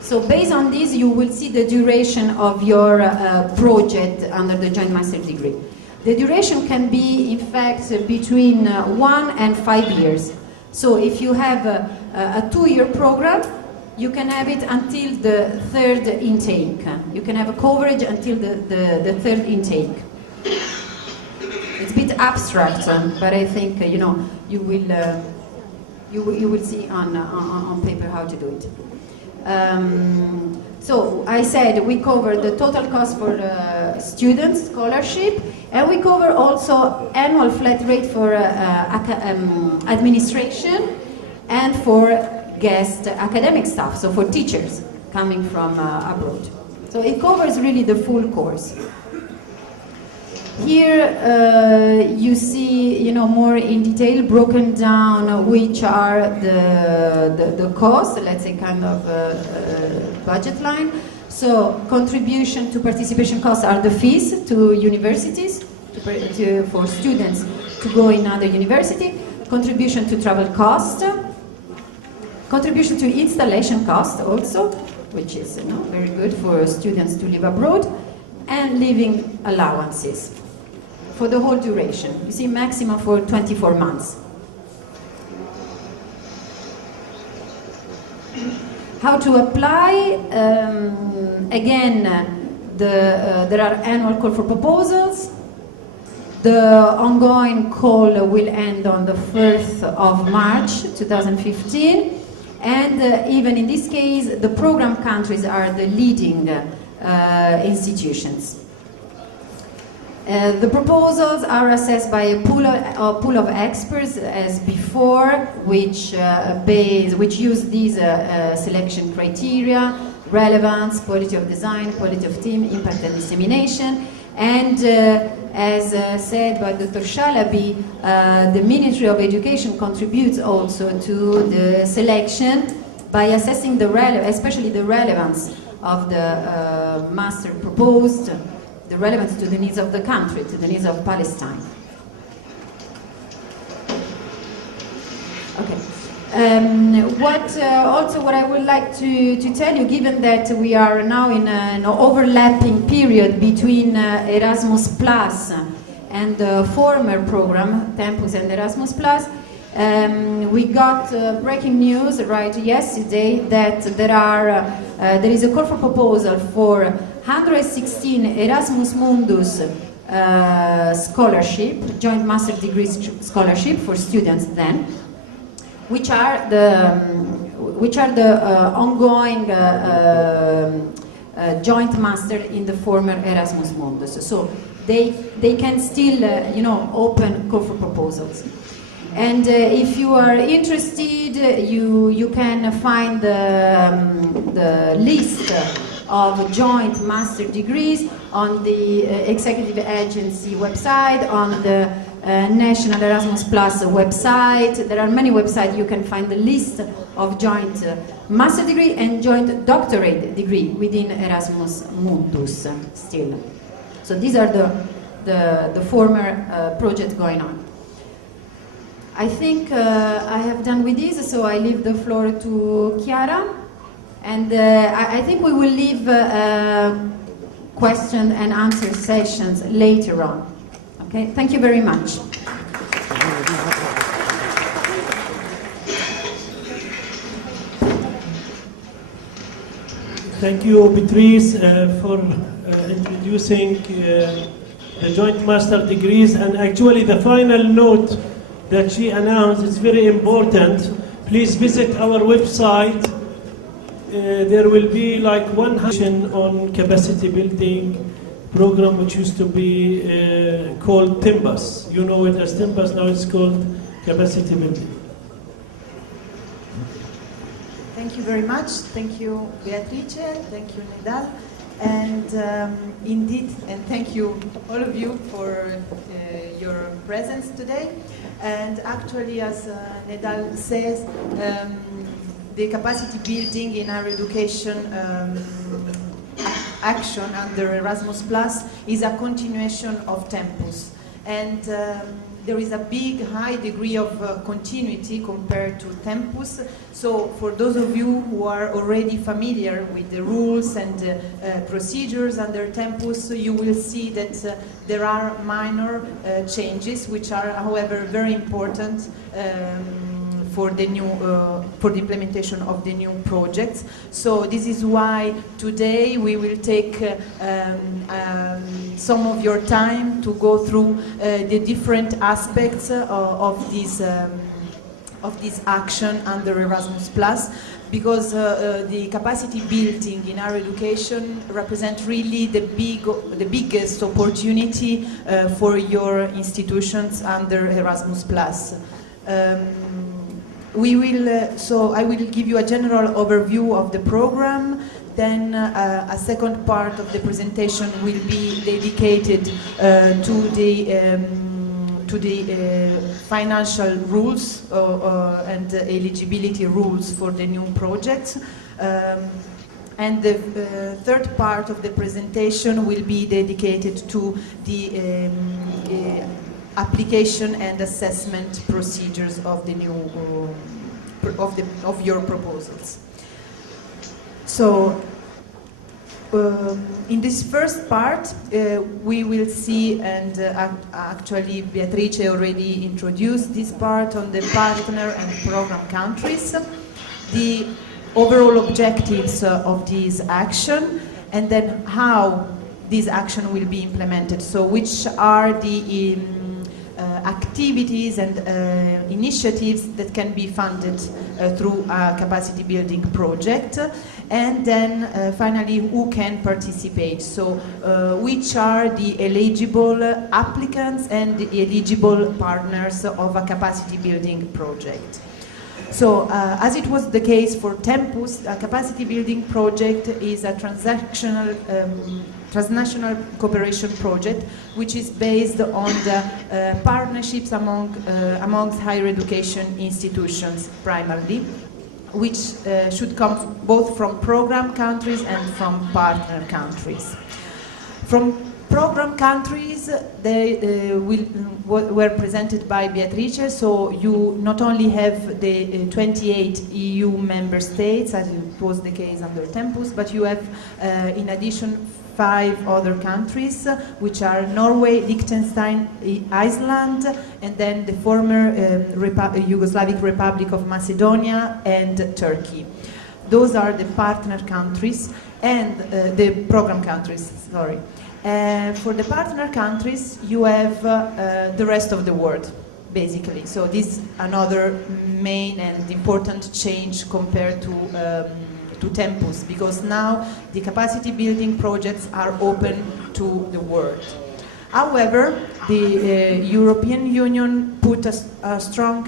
So based on this, you will see the duration of your project under the joint master degree. The duration can be, in fact, between 1 and 5 years. So if you have a 2-year program, you can have it until the 3rd intake. You can have a coverage until the 3rd intake. It's a bit abstract, but I think you will see on paper how to do it. So I said we cover the total cost for students, scholarship, and we cover also annual flat rate for administration and for guest academic staff, so for teachers coming from abroad. So it covers really the full course. Here you see, more in detail, broken down which are the costs, let's say kind of budget line. So contribution to participation costs are the fees to universities, for students to go in other university, contribution to travel cost, contribution to installation cost also, which is very good for students to live abroad, and living allowances for the whole duration. You see, maximum for 24 months. How to apply? Again, there are annual call for proposals. The ongoing call will end on the 1st of March 2015. And even in this case, the program countries are the leading institutions. The proposals are assessed by a pool of experts as before, which use these selection criteria: relevance, quality of design, quality of team, impact and dissemination. And as said by Dr. Shalabi, the Ministry of Education contributes also to the selection by assessing especially the relevance of the master proposed, the relevance to the needs of the country, to the needs of Palestine. Okay. What I would like to tell you, given that we are now in an overlapping period between Erasmus Plus and the former program, Tempus and Erasmus Plus, We got breaking news right yesterday that there is a call for proposal for 116 Erasmus Mundus scholarship, joint master degree scholarship for students then, which are the ongoing joint master in the former Erasmus Mundus. So they can still open call for proposals. And if you are interested, you can find the list of joint master degrees on the Executive Agency website, on the National Erasmus Plus website. There are many websites you can find the list of joint master degree and joint doctorate degree within Erasmus Mundus still. So these are the former projects going on. I think I have done with this, so I leave the floor to Chiara, and I think we will leave question and answer sessions later on. Okay, thank you very much. Thank you, Beatrice, for introducing the joint master degrees, and actually the final note that she announced is very important. Please visit our website. There will be like 100 on capacity building program, which used to be called TIMBUS. You know it as TIMBUS, now it's called capacity building. Thank you very much. Thank you, Beatrice. Thank you, Nedal. And indeed, and thank you all of you for your presence today. And actually, as Nedal says, the capacity building in higher education action under Erasmus Plus is a continuation of Tempus. And there is a high degree of continuity compared to Tempus. So for those of you who are already familiar with the rules and procedures under Tempus, you will see that there are minor changes, which are, however, very important for the implementation of the new projects. So this is why today we will take some of your time to go through the different aspects of this action under Erasmus Plus, because the capacity building in higher education represents really the biggest opportunity for your institutions under Erasmus Plus. So I will give you a general overview of the program. Then a second part of the presentation will be dedicated to the financial rules and eligibility rules for the new projects. And the third part of the presentation will be dedicated to the application and assessment procedures of the new of your proposals. So in this first part we will see, and actually Beatrice already introduced this part on the partner and program countries, the overall objectives of this action, and then how this action will be implemented. So which are the activities and initiatives that can be funded through a capacity building project, and then finally who can participate. So which are the eligible applicants and the eligible partners of a capacity building project. So as it was the case for Tempus, a capacity building project is a transnational cooperation project, which is based on the partnerships amongst higher education institutions primarily, which should come both from program countries and from partner countries. From program countries, they were presented by Beatrice, so you not only have the 28 EU member states, as it was the case under Tempus, but you have in addition 5 other countries, which are Norway, Liechtenstein, Iceland, and then the former Yugoslavic Republic of Macedonia and Turkey. Those are the partner countries and the program countries, sorry. For the partner countries, you have the rest of the world, basically. So this is another main and important change compared to Tempus, because now the capacity building projects are open to the world. However, the European Union put a strong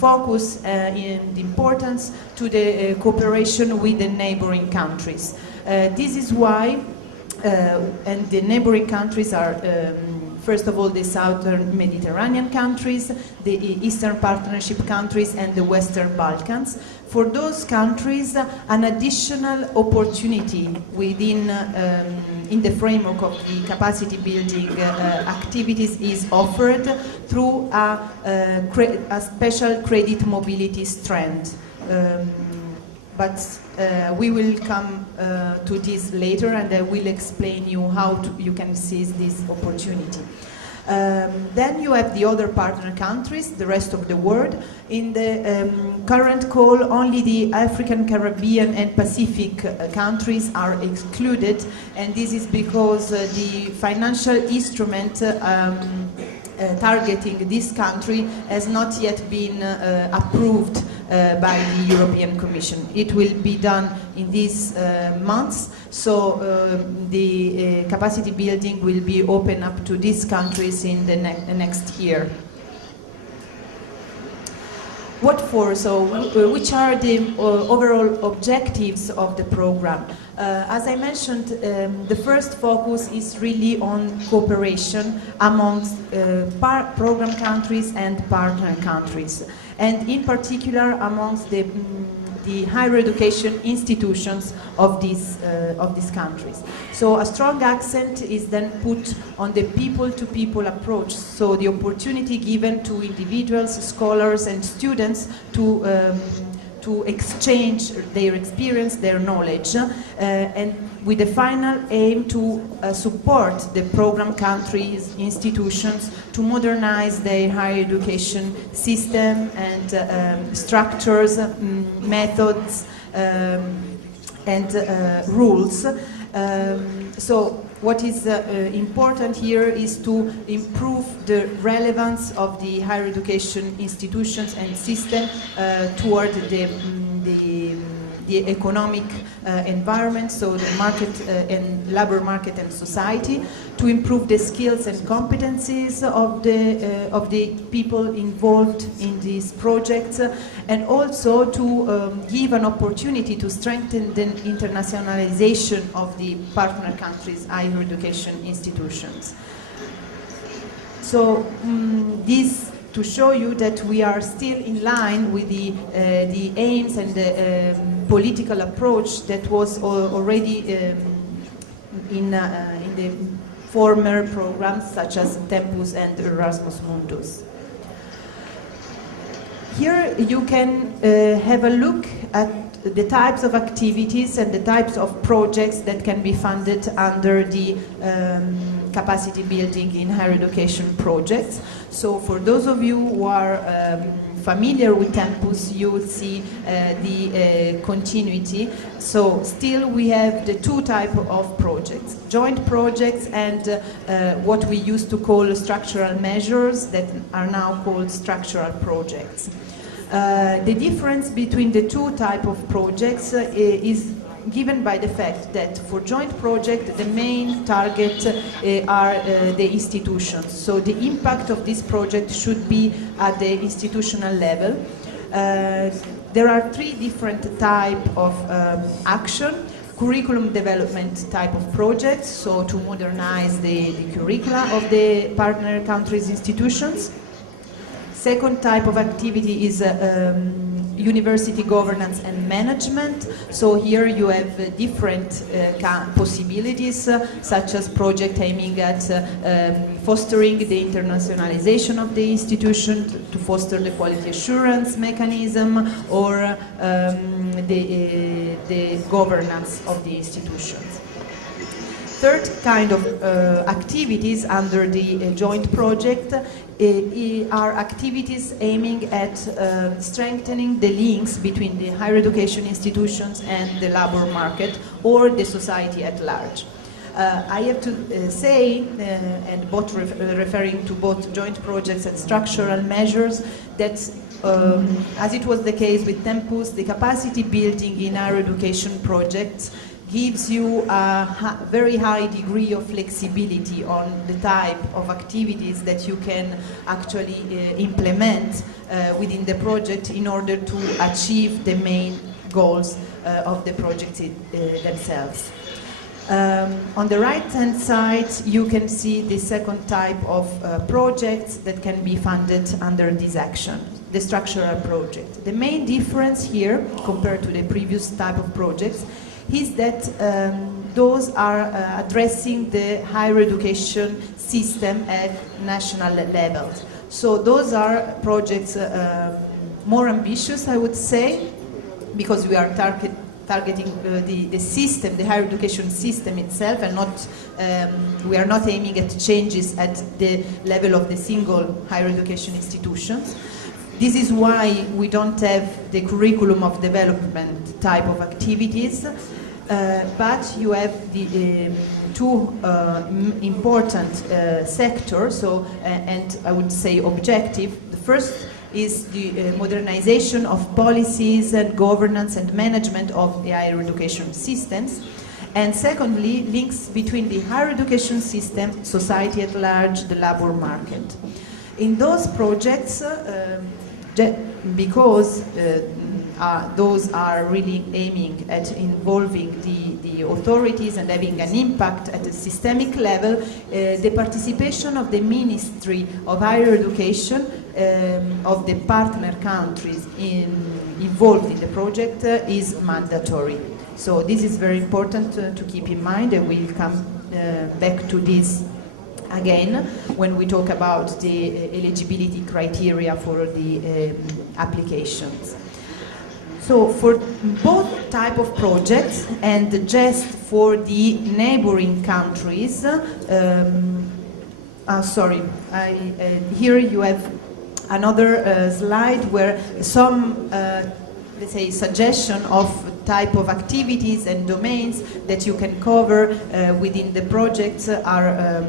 focus in the importance to the cooperation with the neighboring countries. This is why, and the neighboring countries are first of all the southern Mediterranean countries, the Eastern Partnership countries, and the Western Balkans. For those countries, an additional opportunity within in the framework of the capacity building activities is offered through a special credit mobility strand. But we will come to this later, and I will explain you how you can seize this opportunity. Then you have the other partner countries, the rest of the world. In the current call, only the African, Caribbean and Pacific countries are excluded, and this is because the financial instrument targeting this country has not yet been approved by the European Commission. It will be done in these months, so the capacity building will be open up to these countries in the next year. What for? So, which are the overall objectives of the program? As I mentioned, the first focus is really on cooperation amongst program countries and partner countries, and in particular amongst the higher education institutions of these countries. So a strong accent is then put on the people-to-people approach, so the opportunity given to individuals, scholars and students to exchange their experience, their knowledge, and with the final aim to support the program countries, institutions to modernize their higher education system and structures, methods, and rules. So what is important here is to improve the relevance of the higher education institutions and system toward the economic environment, so the market and labor market and society, to improve the skills and competencies of the people involved in these projects, and also to give an opportunity to strengthen the internationalization of the partner countries' higher education institutions. So this to show you that we are still in line with the aims and the political approach that was already in the former programs such as Tempus and Erasmus Mundus. Here you can have a look at the types of activities and the types of projects that can be funded under the capacity building in higher education projects. So for those of you who are familiar with Tempus, you will see the continuity. So still we have the two types of projects, joint projects and what we used to call structural measures that are now called structural projects. The difference between the two types of projects is given by the fact that for joint project the main target are the institutions. So the impact of this project should be at the institutional level. There are three different types of action. Curriculum development type of projects, so to modernize the curricula of the partner countries' institutions. Second type of activity is university governance and management. So here you have different possibilities, such as project aiming at fostering the internationalization of the institution, to foster the quality assurance mechanism, or the governance of the institutions. third kind of activities under the joint project are activities aiming at strengthening the links between the higher education institutions and the labor market or the society at large. I have to say, and both referring to both joint projects and structural measures, that as it was the case with Tempus, the capacity building in higher education projects gives you a very high degree of flexibility on the type of activities that you can actually implement within the project in order to achieve the main goals of the project themselves. On the right-hand side, you can see the second type of projects that can be funded under this action, the structural project. The main difference here, compared to the previous type of projects, is that those are addressing the higher education system at national level. So those are projects more ambitious, I would say, because we are targeting the system, the higher education system itself, and not we are not aiming at changes at the level of the single higher education institutions. This is why we don't have the curriculum of development type of activities, but you have the two important sectors, so, and I would say objective. The first is the modernization of policies and governance and management of the higher education systems. And secondly, links between the higher education system, society at large, the labor market. In those projects, because those are really aiming at involving the authorities and having an impact at a systemic level, the participation of the Ministry of Higher Education of the partner countries involved in the project is mandatory. So this is very important to keep in mind, and we'll come back to this again when we talk about the eligibility criteria for the applications. So for both type of projects and just for the neighboring countries, here you have another slide where some let's say suggestion of type of activities and domains that you can cover within the projects are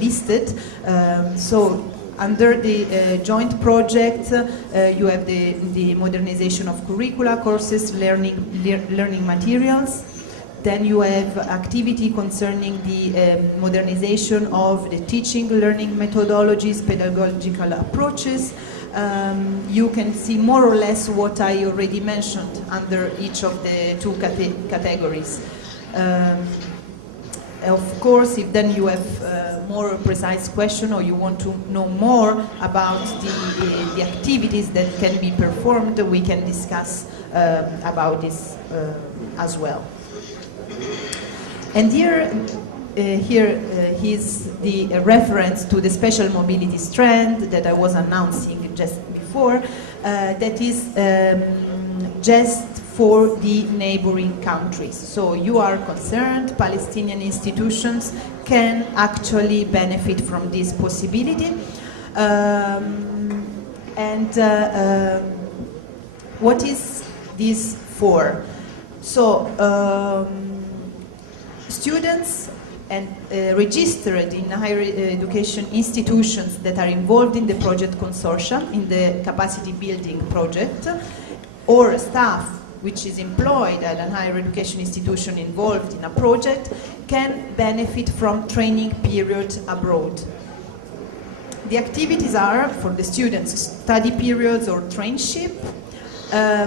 listed. So under the joint project, you have the modernization of curricula, courses, learning materials. Then you have activity concerning the modernization of the teaching, learning methodologies, pedagogical approaches. You can see more or less what I already mentioned under each of the two categories. Of course, if then you have more precise question or you want to know more about the activities that can be performed, we can discuss about this as well. And here is the reference to the special mobility strand that I was announcing just before, that is just for the neighboring countries. So you are concerned, Palestinian institutions can actually benefit from this possibility. What is this for? So students and registered in higher education institutions that are involved in the project consortium, in the capacity building project, or staff which is employed at a higher education institution involved in a project, can benefit from training period abroad. The activities are, for the students, study periods or trainship,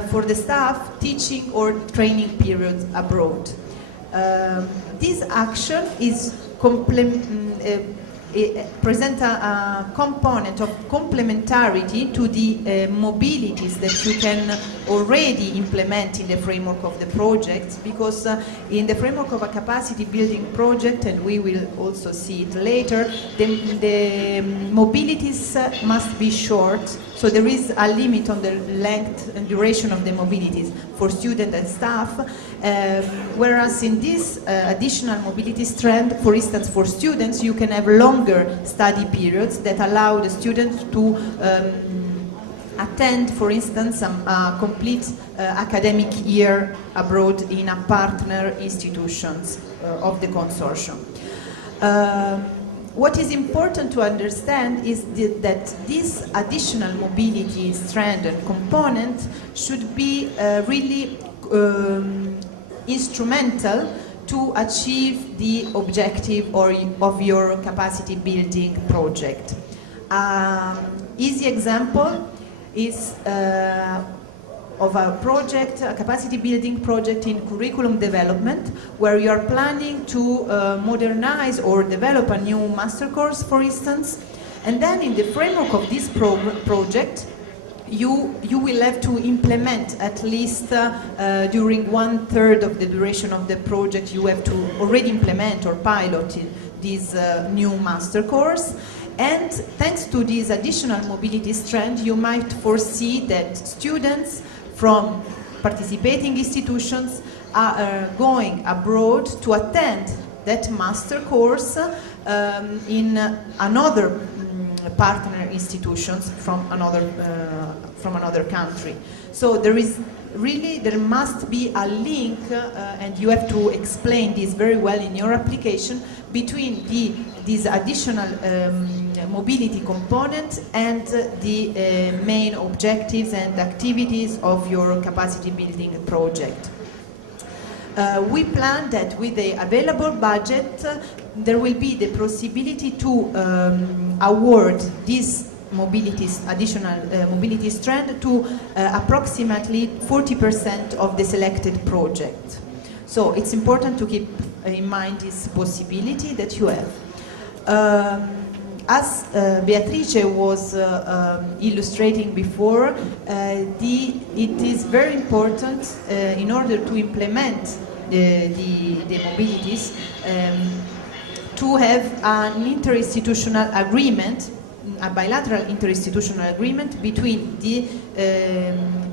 for the staff, teaching or training periods abroad. This action is present a component of complementarity to the mobilities that you can already implement in the framework of the project, because in the framework of a capacity building project, and we will also see it later, the mobilities must be short, so there is a limit on the length and duration of the mobilities for students and staff, Whereas in this additional mobility strand, for instance, for students, you can have longer study periods that allow the student to attend, for instance, some complete academic year abroad in a partner institutions of the consortium. What is important to understand is that this additional mobility strand and component should be really instrumental to achieve the objective of your capacity building project. Easy example is of a project, a capacity building project in curriculum development, where you are planning to modernize or develop a new master course, for instance, and then in the framework of this project, you will have to implement at least during 1/3 of the duration of the project, you have to already implement or pilot this new master course. And thanks to this additional mobility strand, you might foresee that students from participating institutions are going abroad to attend that master course in another partner institutions from another country. So there must be a link, and you have to explain this very well in your application, between this additional mobility component and the main objectives and activities of your capacity building project. We plan that with the available budget, there will be the possibility to award this additional mobility strand to approximately 40% of the selected project. So it's important to keep in mind this possibility that you have. As Beatrice was illustrating before, it is very important in order to implement the mobilities to have an interinstitutional agreement, a bilateral interinstitutional agreement between the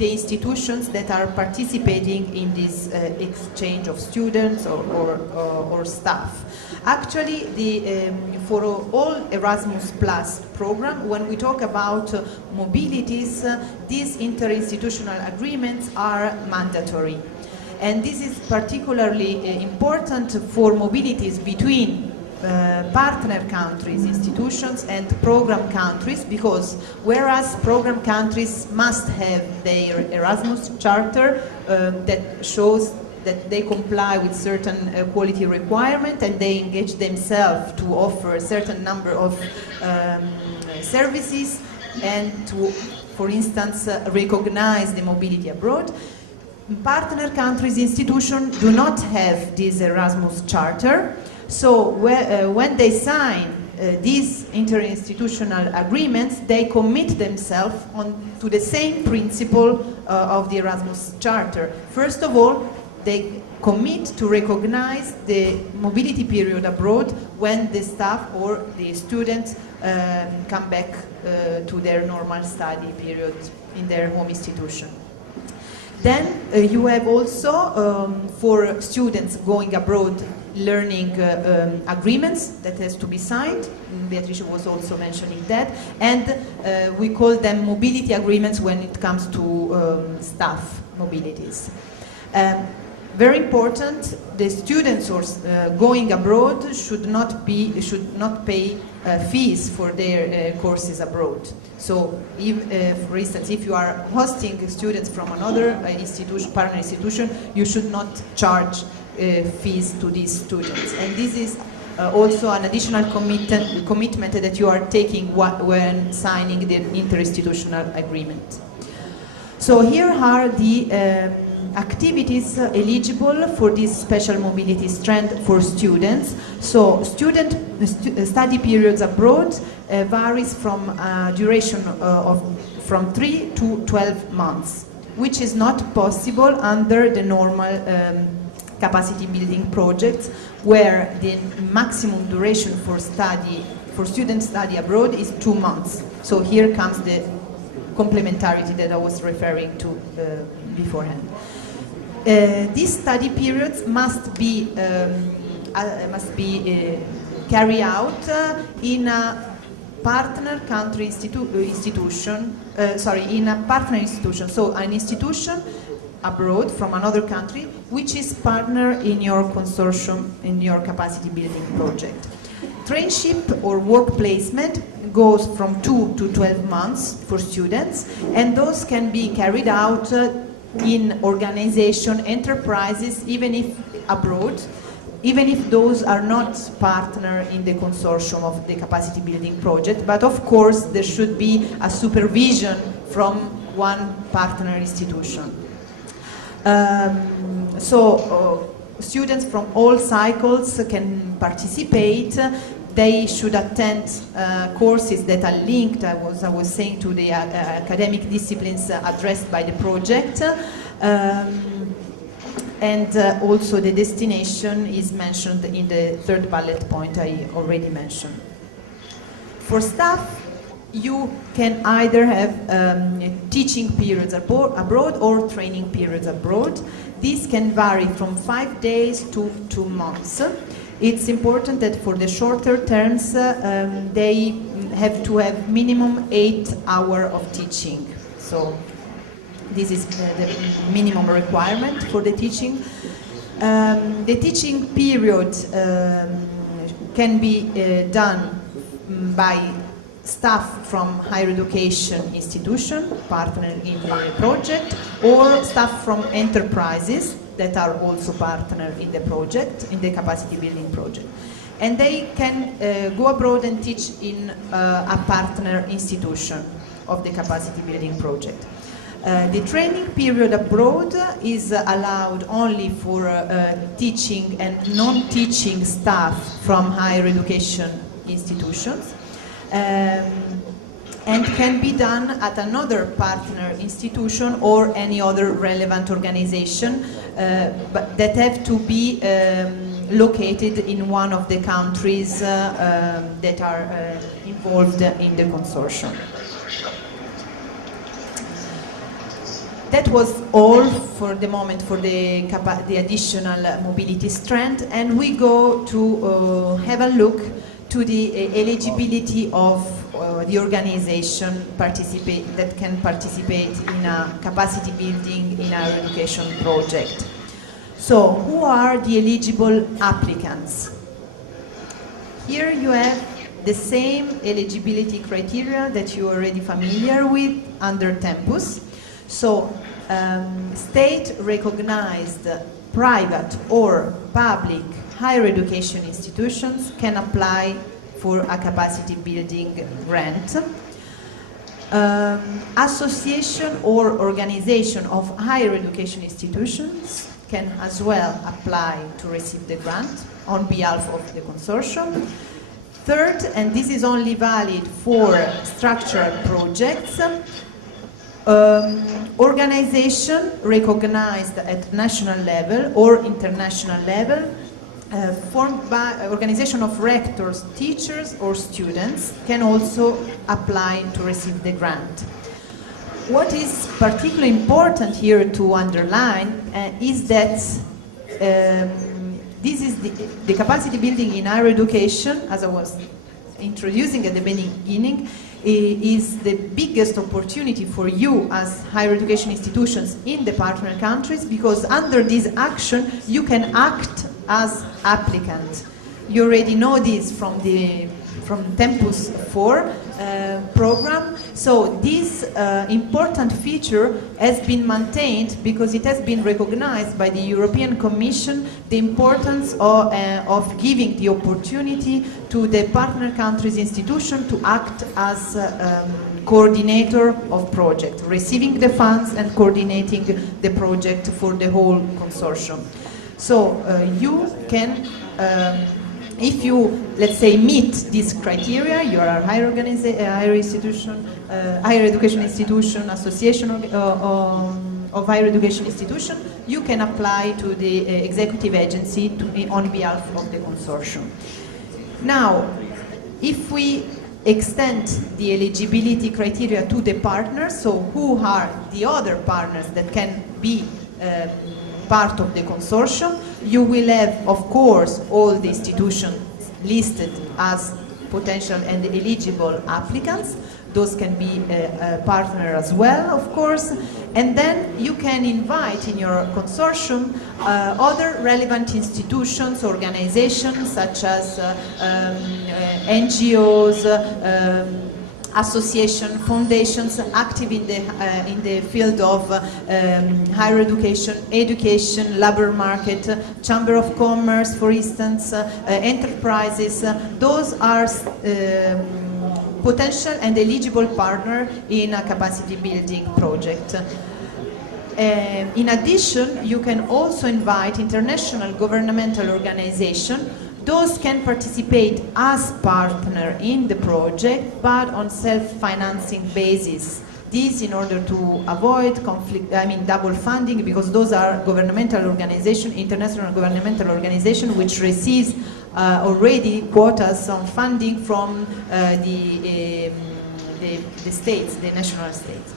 institutions that are participating in this exchange of students or staff. Actually, for all Erasmus Plus program, when we talk about mobilities, these interinstitutional agreements are mandatory. And this is particularly important for mobilities between partner countries, institutions, and program countries, because whereas program countries must have their Erasmus charter that shows that they comply with certain quality requirement and they engage themselves to offer a certain number of services and to, for instance, recognize the mobility abroad. Partner countries' institutions do not have this Erasmus charter. So when they sign these interinstitutional agreements, they commit themselves to the same principle of the Erasmus Charter. First of all, they commit to recognize the mobility period abroad when the staff or the students come back to their normal study period in their home institution. Then you have also, for students going abroad, learning agreements that has to be signed. Beatrice was also mentioning that. And we call them mobility agreements when it comes to staff mobilities. Very important, the students going abroad should not pay fees for their courses abroad. So, for instance, if you are hosting students from another institution, partner institution, you should not charge fees to these students. And this is also an additional commitment that you are taking when signing the interinstitutional agreement. So here are the activities eligible for this special mobility strand for students. So study periods abroad varies from duration from 3 to 12 months, which is not possible under the normal capacity building projects, where the maximum duration for student study abroad is 2 months. So here comes the complementarity that I was referring to beforehand. These study periods must be carried out in a partner country institution. In a partner institution. So an institution abroad from another country which is partner in your consortium, in your capacity building project. Trainship or work placement goes from 2 to 12 months for students, and those can be carried out in organization, enterprises, even if abroad, even if those are not partner in the consortium of the capacity building project, but of course there should be a supervision from one partner institution. Students from all cycles can participate. They should attend courses that are linked, I was saying, to the academic disciplines addressed by the project. And also the destination is mentioned in the third bullet point I already mentioned. For staff, you can either have teaching periods abroad or training periods abroad. These can vary from 5 days to 2 months. It's important that for the shorter terms, they have to have minimum 8 hours of teaching. So this is the minimum requirement for the teaching. The teaching period can be done by staff from higher education institution, partner in the project, or staff from enterprises that are also partner in the project, in the capacity building project. And they can go abroad and teach in a partner institution of the capacity building project. The training period abroad is allowed only for teaching and non-teaching staff from higher education institutions, and can be done at another partner institution or any other relevant organization, but that have to be located in one of the countries that are involved in the consortium. That was all for the moment for the additional mobility strand, and we go to have a look to the eligibility of the organization that can participate in a capacity building in our education project. So, who are the eligible applicants? Here you have the same eligibility criteria that you are already familiar with under Tempus. So, state-recognized private or public higher education institutions can apply for a capacity building grant. Association or organization of higher education institutions can as well apply to receive the grant on behalf of the consortium. Third, and this is only valid for structural projects, organization recognized at national level or international level, formed by organization of rectors, teachers or students can also apply to receive the grant. What is particularly important here to underline is that this is the capacity building in higher education, as I was introducing at the beginning, is the biggest opportunity for you as higher education institutions in the partner countries, because under this action you can act as applicant. You already know this from Tempus 4 program. So this important feature has been maintained because it has been recognized by the European Commission, the importance of giving the opportunity to the partner countries institution to act as coordinator of project, receiving the funds and coordinating the project for the whole consortium. So you can, if you, let's say, meet this criteria, you are a higher institution, higher education institution, association of higher education institution, you can apply to the executive agency on behalf of the consortium. Now, if we extend the eligibility criteria to the partners, so who are the other partners that can be part of the consortium. You will have, of course, all the institutions listed as potential and eligible applicants. Those can be a partner as well, of course. And then you can invite in your consortium other relevant institutions, organizations such as NGOs, associations, foundations active in the field of higher education, labor market, chamber of commerce, for instance, enterprises. Those are potential and eligible partner in a capacity building project. In addition, you can also invite international governmental organizations. Those can participate as partner in the project, but on self-financing basis. This in order to avoid conflict, double funding, because those are governmental organizations, international governmental organizations, which receives already quotas on funding from the states, the national states.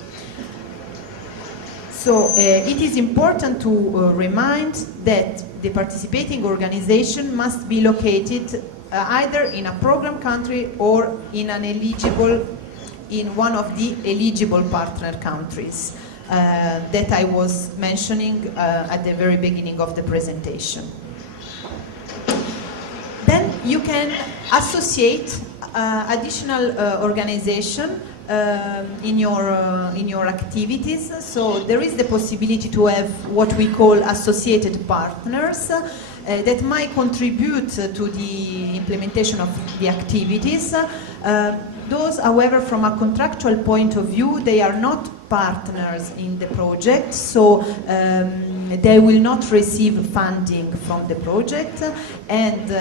So it is important to remind that the participating organization must be located either in a program country or in one of the eligible partner countries that I was mentioning at the very beginning of the presentation. Then you can associate additional organization in your activities. So there is the possibility to have what we call associated partners that might contribute to the implementation of the activities. Those, however, from a contractual point of view, they are not partners in the project, so they will not receive funding from the project, and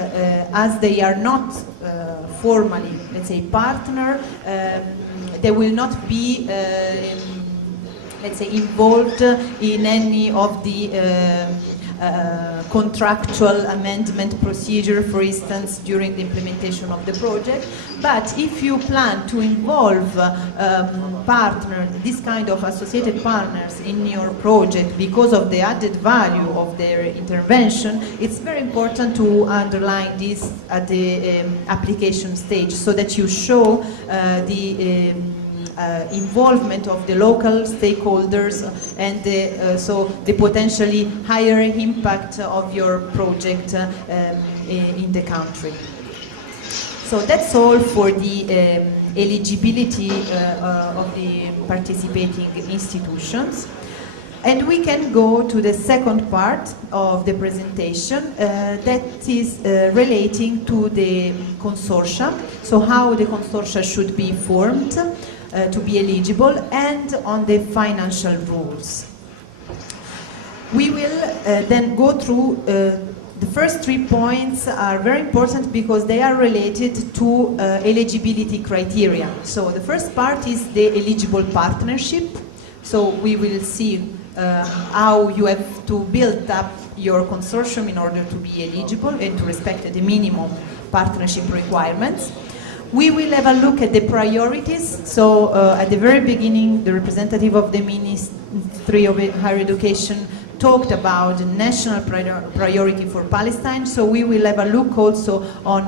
as they are not formally, let's say, partner, they will not be, let's say, involved in any of the contractual amendment procedure, for instance, during the implementation of the project. But if you plan to involve partners, this kind of associated partners in your project because of the added value of their intervention, it's very important to underline this at the application stage, so that you show the involvement of the local stakeholders and so the potentially higher impact of your project in the country. So that's all for the eligibility of the participating institutions. And we can go to the second part of the presentation that is relating to the consortia, so how the consortia should be formed to be eligible, and on the financial rules. We will then go through the first 3 points are very important because they are related to eligibility criteria. So the first part is the eligible partnership. So we will see how you have to build up your consortium in order to be eligible and to respect the minimum partnership requirements. We will have a look at the priorities. So at the very beginning, the representative of the Ministry of Higher Education talked about the national priority for Palestine. So we will have a look also on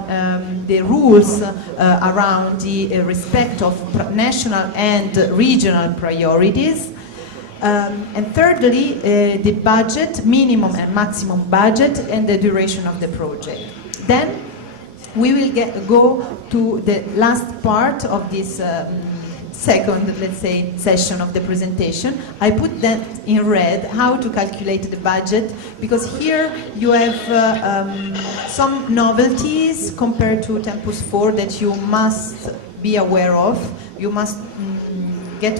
the rules around the respect of national and regional priorities. And thirdly, the budget, minimum and maximum budget, and the duration of the project. Then we will go to the last part of this second, let's say, session of the presentation. I put that in red, how to calculate the budget, because here you have some novelties compared to Tempus 4 that you must be aware of, you must get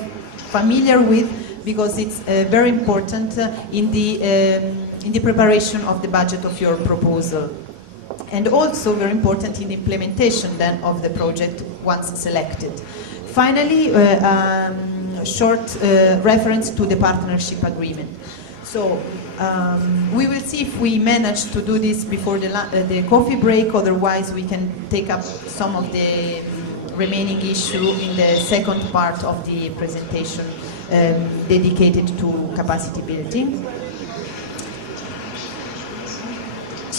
familiar with, because it's very important in the preparation of the budget of your proposal. And also very important in the implementation then of the project once selected. Finally, short reference to the partnership agreement. So we will see if we manage to do this before the coffee break, otherwise we can take up some of the remaining issue in the second part of the presentation dedicated to capacity building.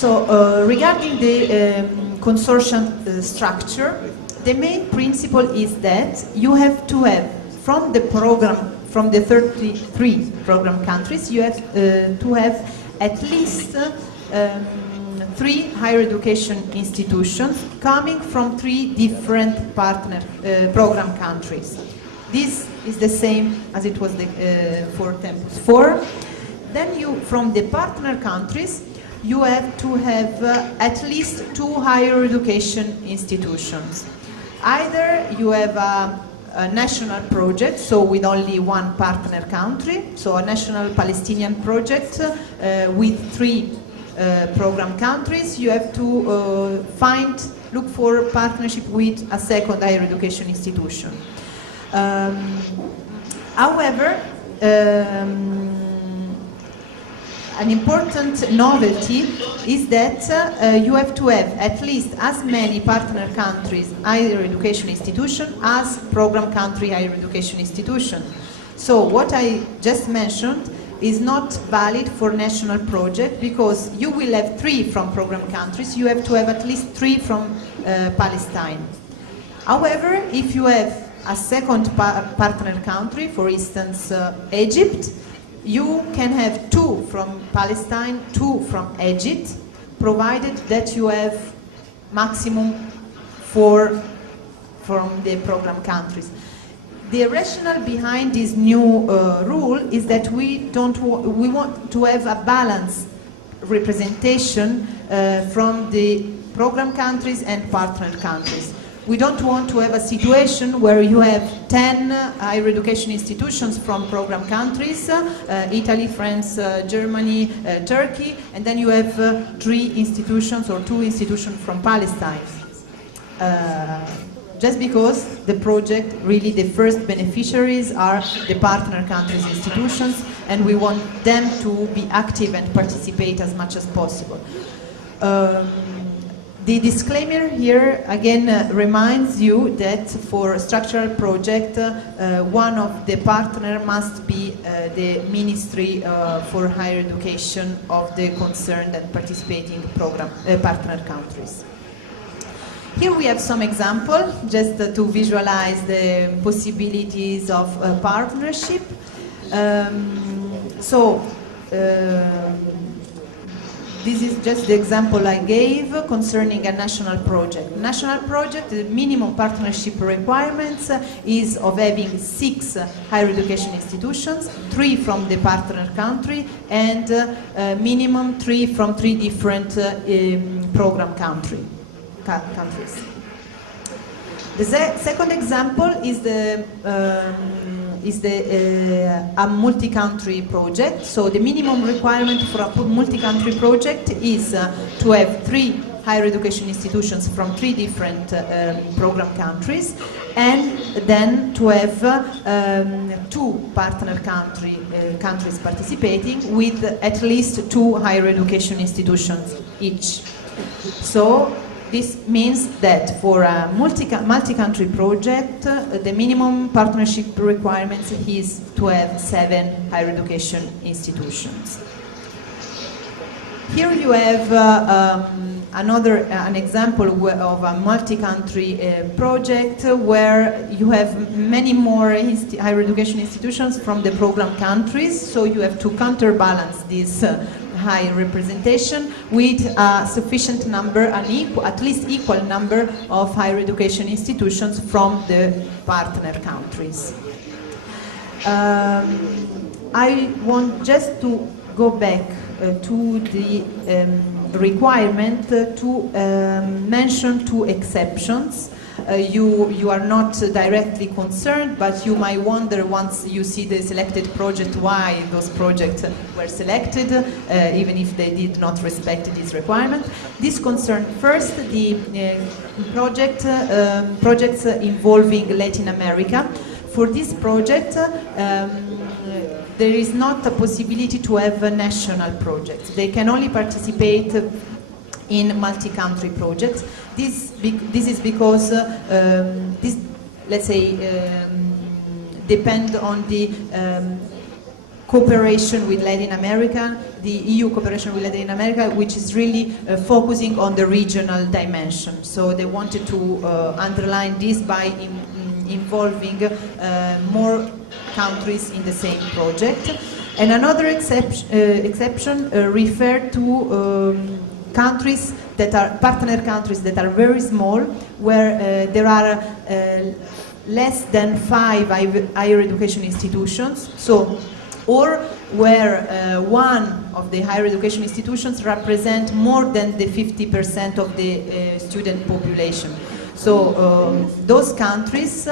So regarding the consortium structure, the main principle is that you have to have from the program, from the 33 program countries, you have to have at least 3 higher education institutions coming from 3 different partner program countries. This is the same as it was for Tempus 4. Then you, from the partner countries, you have to have at least 2 higher education institutions. Either you have a national project, so with only 1 partner country, so a national Palestinian project with 3 program countries. You have to look for partnership with a second higher education institution. However, an important novelty is that you have to have at least as many partner countries higher education institution as program country higher education institution. So what I just mentioned is not valid for national project, because you will have 3 from program countries, you have to have at least 3 from Palestine. However, if you have a second partner country, for instance Egypt, you can have 2 from Palestine, 2 from Egypt, provided that you have maximum 4 from the program countries. The rationale behind this new rule is that we want to have a balanced representation from the program countries and partner countries. We don't want to have a situation where you have 10 higher education institutions from program countries, Italy, France, Germany, Turkey, and then you have 3 institutions or 2 institutions from Palestine. Just because the project, really the first beneficiaries are the partner countries' institutions, and we want them to be active and participate as much as possible. The disclaimer here again reminds you that for a structural project, one of the partner must be the Ministry for Higher Education of the concerned and participating program partner countries. Here we have some example, just to visualize the possibilities of partnership. This is just the example I gave concerning a national project. National project, the minimum partnership requirements is of having 6 higher education institutions, 3 from the partner country, and minimum 3 from 3 different program countries. The second example is a multi-country project. So the minimum requirement for a multi-country project is to have 3 higher education institutions from 3 different program countries, and then to have 2 partner countries participating with at least 2 higher education institutions each. So this means that for a multi-country project, the minimum partnership requirements is to have 7 higher education institutions. Here you have an example of a multi-country project where you have many more higher education institutions from the program countries, so you have to counterbalance this high representation with a sufficient number, at least equal number of higher education institutions from the partner countries. I want just to go back to the requirement to mention 2 exceptions. You are not directly concerned, but you might wonder once you see the selected project why those projects were selected, even if they did not respect this requirement. This concerns first the projects involving Latin America. For this project, there is not a possibility to have a national project. They can only participate in multi-country projects. This is because depend on the cooperation with Latin America, the EU cooperation with Latin America, which is really focusing on the regional dimension. So they wanted to underline this by involving more countries in the same project. And another exception referred to countries that are partner countries that are very small, where there are less than 5 higher education institutions. So, or where one of the higher education institutions represent more than the 50% of the student population. So those countries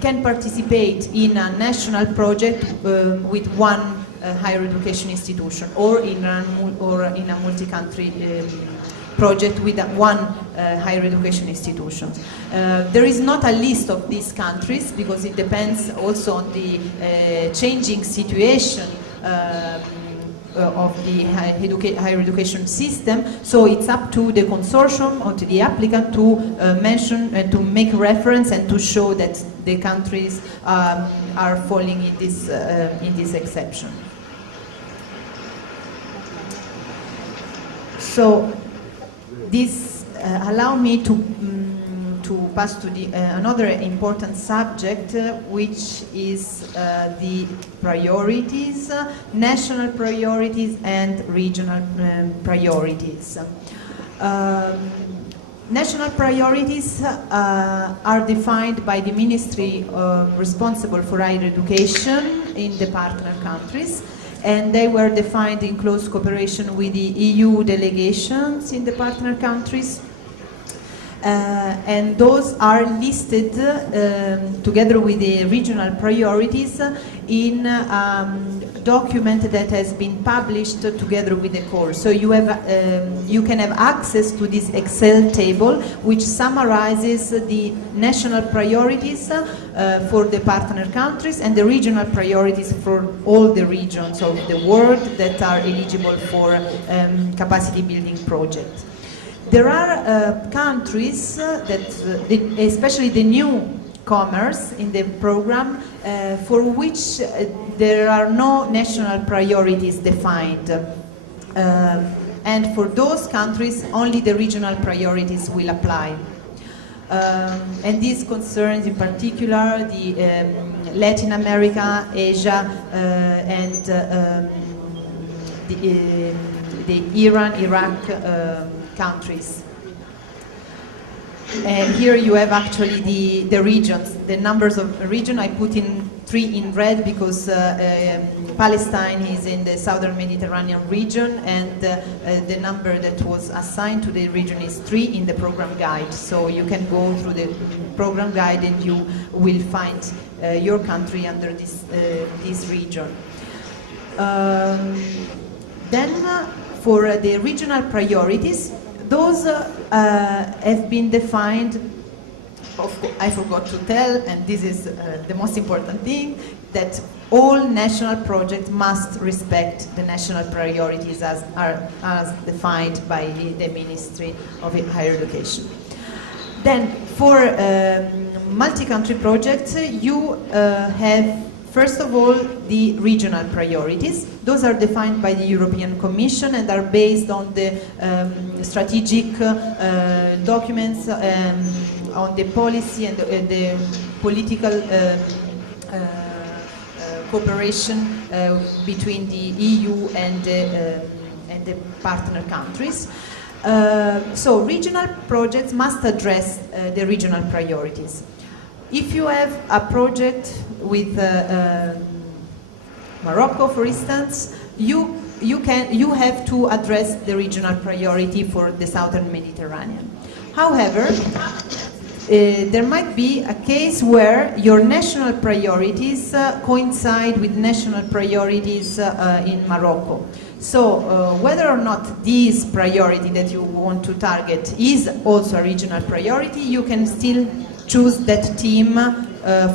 can participate in a national project with one higher education institution, or in a multi-country project with one higher education institution. There is not a list of these countries because it depends also on the changing situation of the higher education system. So it's up to the consortium or to the applicant to mention and to make reference and to show that the countries are falling in this exception. So this allow me to pass to the another important subject, which is the priorities, national priorities and regional priorities. National priorities are defined by the ministry responsible for higher education in the partner countries, and they were defined in close cooperation with the EU delegations in the partner countries. And those are listed together with the regional priorities in a document that has been published together with the call. So you can have access to this Excel table, which summarizes the national priorities for the partner countries and the regional priorities for all the regions of the world that are eligible for capacity building projects. There are countries that, especially the newcomers in the program, for which there are no national priorities defined. And for those countries, only the regional priorities will apply. And this concerns in particular the Latin America, Asia, and the Iran, Iraq countries. And here you have actually the regions, the numbers of region. I put in 3 in red because Palestine is in the southern Mediterranean region, and the number that was assigned to the region is 3 in the program guide. So you can go through the program guide and you will find your country under this region. Then for the regional priorities, those have been defined. I forgot to tell, and this is the most important thing, that all national projects must respect the national priorities as defined by the Ministry of Higher Education. Then for multi-country projects, you have first of all the regional priorities. Those are defined by the European Commission and are based on the strategic documents, on the policy and the political cooperation between the EU and the partner countries. So regional projects must address the regional priorities. If you have a project with Morocco, for instance, you have to address the regional priority for the southern Mediterranean. However, there might be a case where your national priorities coincide with national priorities in Morocco. So whether or not this priority that you want to target is also a regional priority, you can still choose that team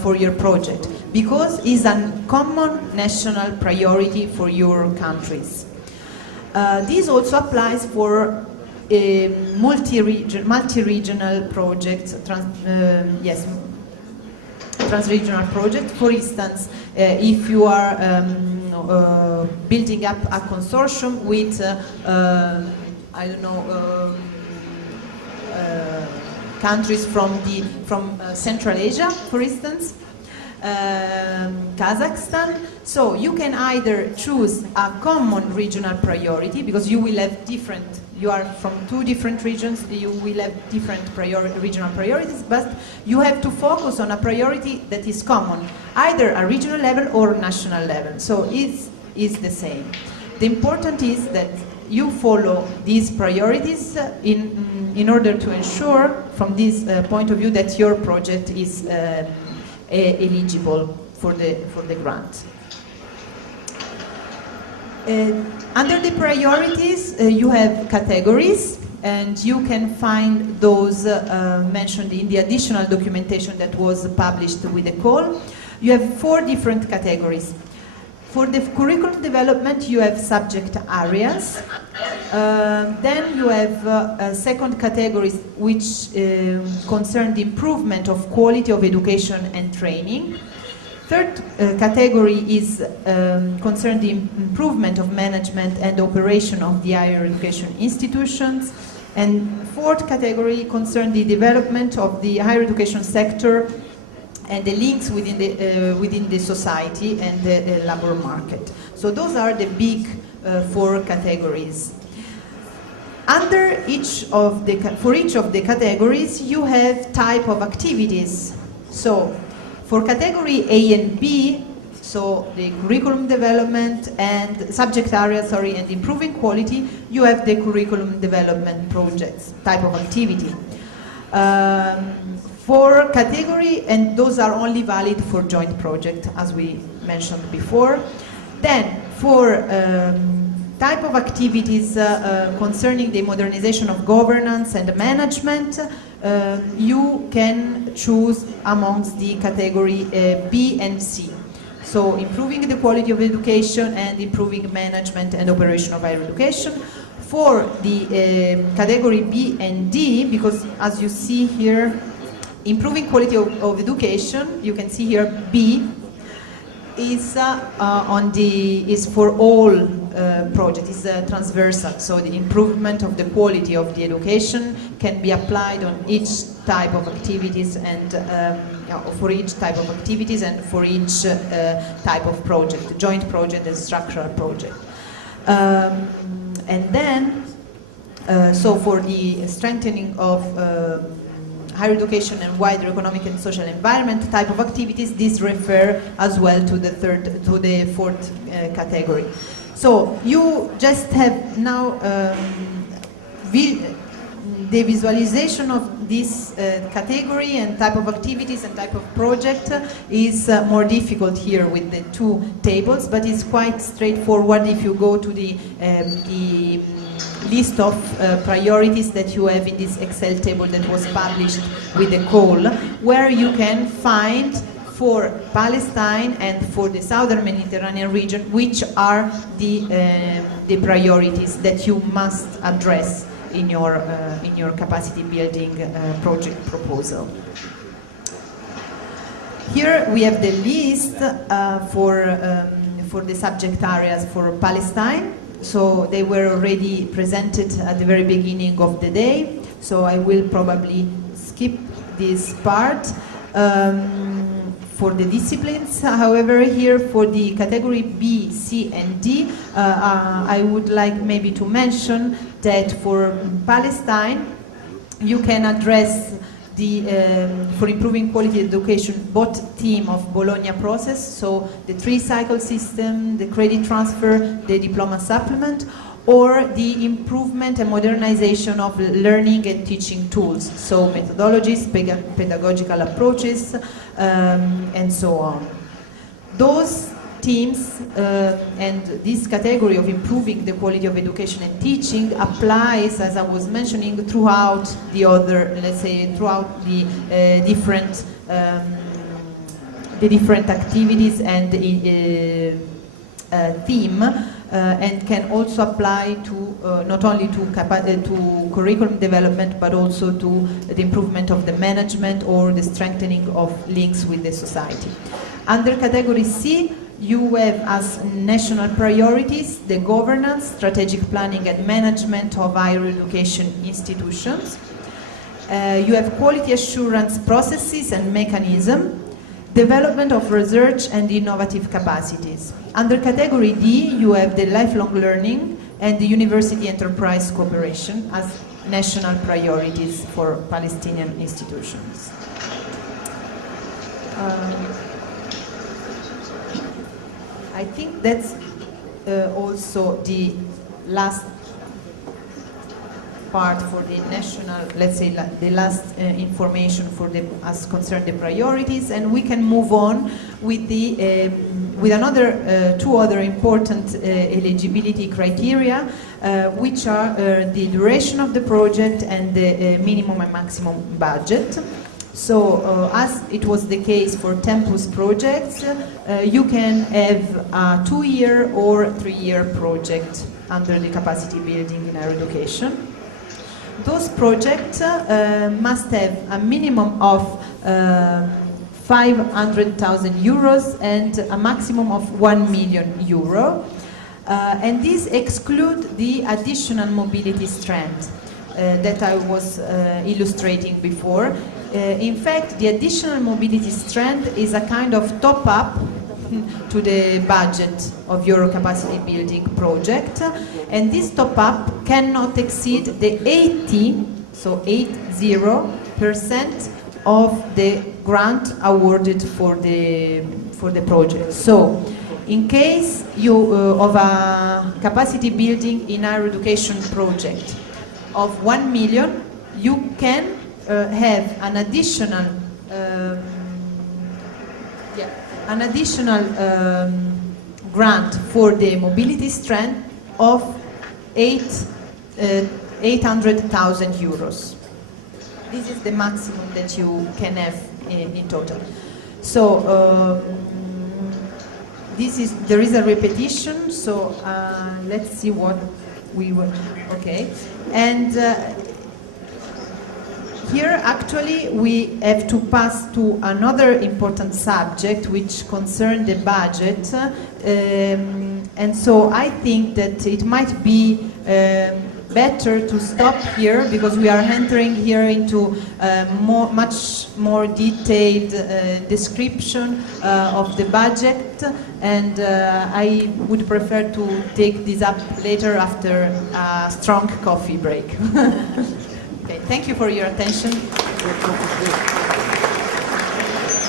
for your project, because it's a common national priority for your countries. This also applies for multi-regional projects, transregional projects. For instance, if you are building up a consortium with, countries from Central Asia, for instance, Kazakhstan. So you can either choose a common regional priority, because you will have different, you are from two different regions, you will have different regional priorities, but you have to focus on a priority that is common, either a regional level or national level. So it is the same. The important is that you follow these priorities in order to ensure, from this point of view, that your project is eligible for the grant. Under the priorities, you have categories, and you can find those mentioned in the additional documentation that was published with the call. You have 4 different categories. For the curriculum development, you have subject areas. Then you have second categories which concern the improvement of quality of education and training. Third category is concern the improvement of management and operation of the higher education institutions. And fourth category concern the development of the higher education sector and the links within the society and the labor market. So those are the big 4 categories. For each of the categories, you have type of activities. So for category A and B, so the curriculum development and subject area, and improving quality, you have the curriculum development projects, type of activity. For category, and those are only valid for joint project, as we mentioned before. Then, for type of activities concerning the modernization of governance and management, you can choose amongst the category B and C. So, improving the quality of education and improving management and operation of higher education. For the category B and D, because as you see here, improving quality of education, you can see here B is for all projects, is transversal. So the improvement of the quality of the education can be applied on each type of activities and for each type of activities and for each type of project, joint project and structural project. And then, so for the strengthening of higher education and wider economic and social environment type of activities, these refer as well to the fourth category. So you just have now the visualization of this category and type of activities and type of project is more difficult here with the 2 tables, but it's quite straightforward if you go to the list of priorities that you have in this Excel table that was published with the call, where you can find for Palestine and for the southern Mediterranean region which are the priorities that you must address in your capacity building project proposal. Here we have the list for the subject areas for Palestine. So they were already presented at the very beginning of the day, so I will probably skip this part. For the disciplines, however, here for the category B, C and D, I would like maybe to mention that for Palestine you can address for improving quality education both theme of Bologna process, so the 3-cycle system, the credit transfer, the diploma supplement, or the improvement and modernization of learning and teaching tools, so methodologies, pedagogical approaches, and so on. Those teams and this category of improving the quality of education and teaching applies, as I was mentioning, throughout the other, let's say, throughout the different activities and theme, and can also apply to not only to curriculum development but also to the improvement of the management or the strengthening of links with the society. Under category C, you have as national priorities the governance, strategic planning and management of higher education institutions. You have quality assurance processes and mechanisms, development of research and innovative capacities. Under category D, you have the lifelong learning and the university enterprise cooperation as national priorities for Palestinian institutions. I think that's also the last part for the national, let's say the last information for the, as concerned the priorities, and we can move on with the with another two other important eligibility criteria, which are the duration of the project and the minimum and maximum budget. So, as it was the case for Tempus projects, you can have a 2-year or 3-year project under the capacity building in higher education. Those projects must have a minimum of 500,000 euros and a maximum of 1 million euro. And these exclude the additional mobility strand that I was illustrating before. In fact, the additional mobility strand is a kind of top-up to the budget of your capacity building project, and this top-up cannot exceed the 80% of the grant awarded for the project. So, in case you of a capacity building in higher education project of 1 million, you can have an additional grant for the mobility strand of 800,000 euros. This is the maximum that you can have in total. So there is a repetition. So let's see what we will. Okay, and. Here, actually, we have to pass to another important subject which concerns the budget, and so I think that it might be better to stop here because we are entering here into much more detailed description of the budget, and I would prefer to take this up later after a strong coffee break. Okay, thank you for your attention.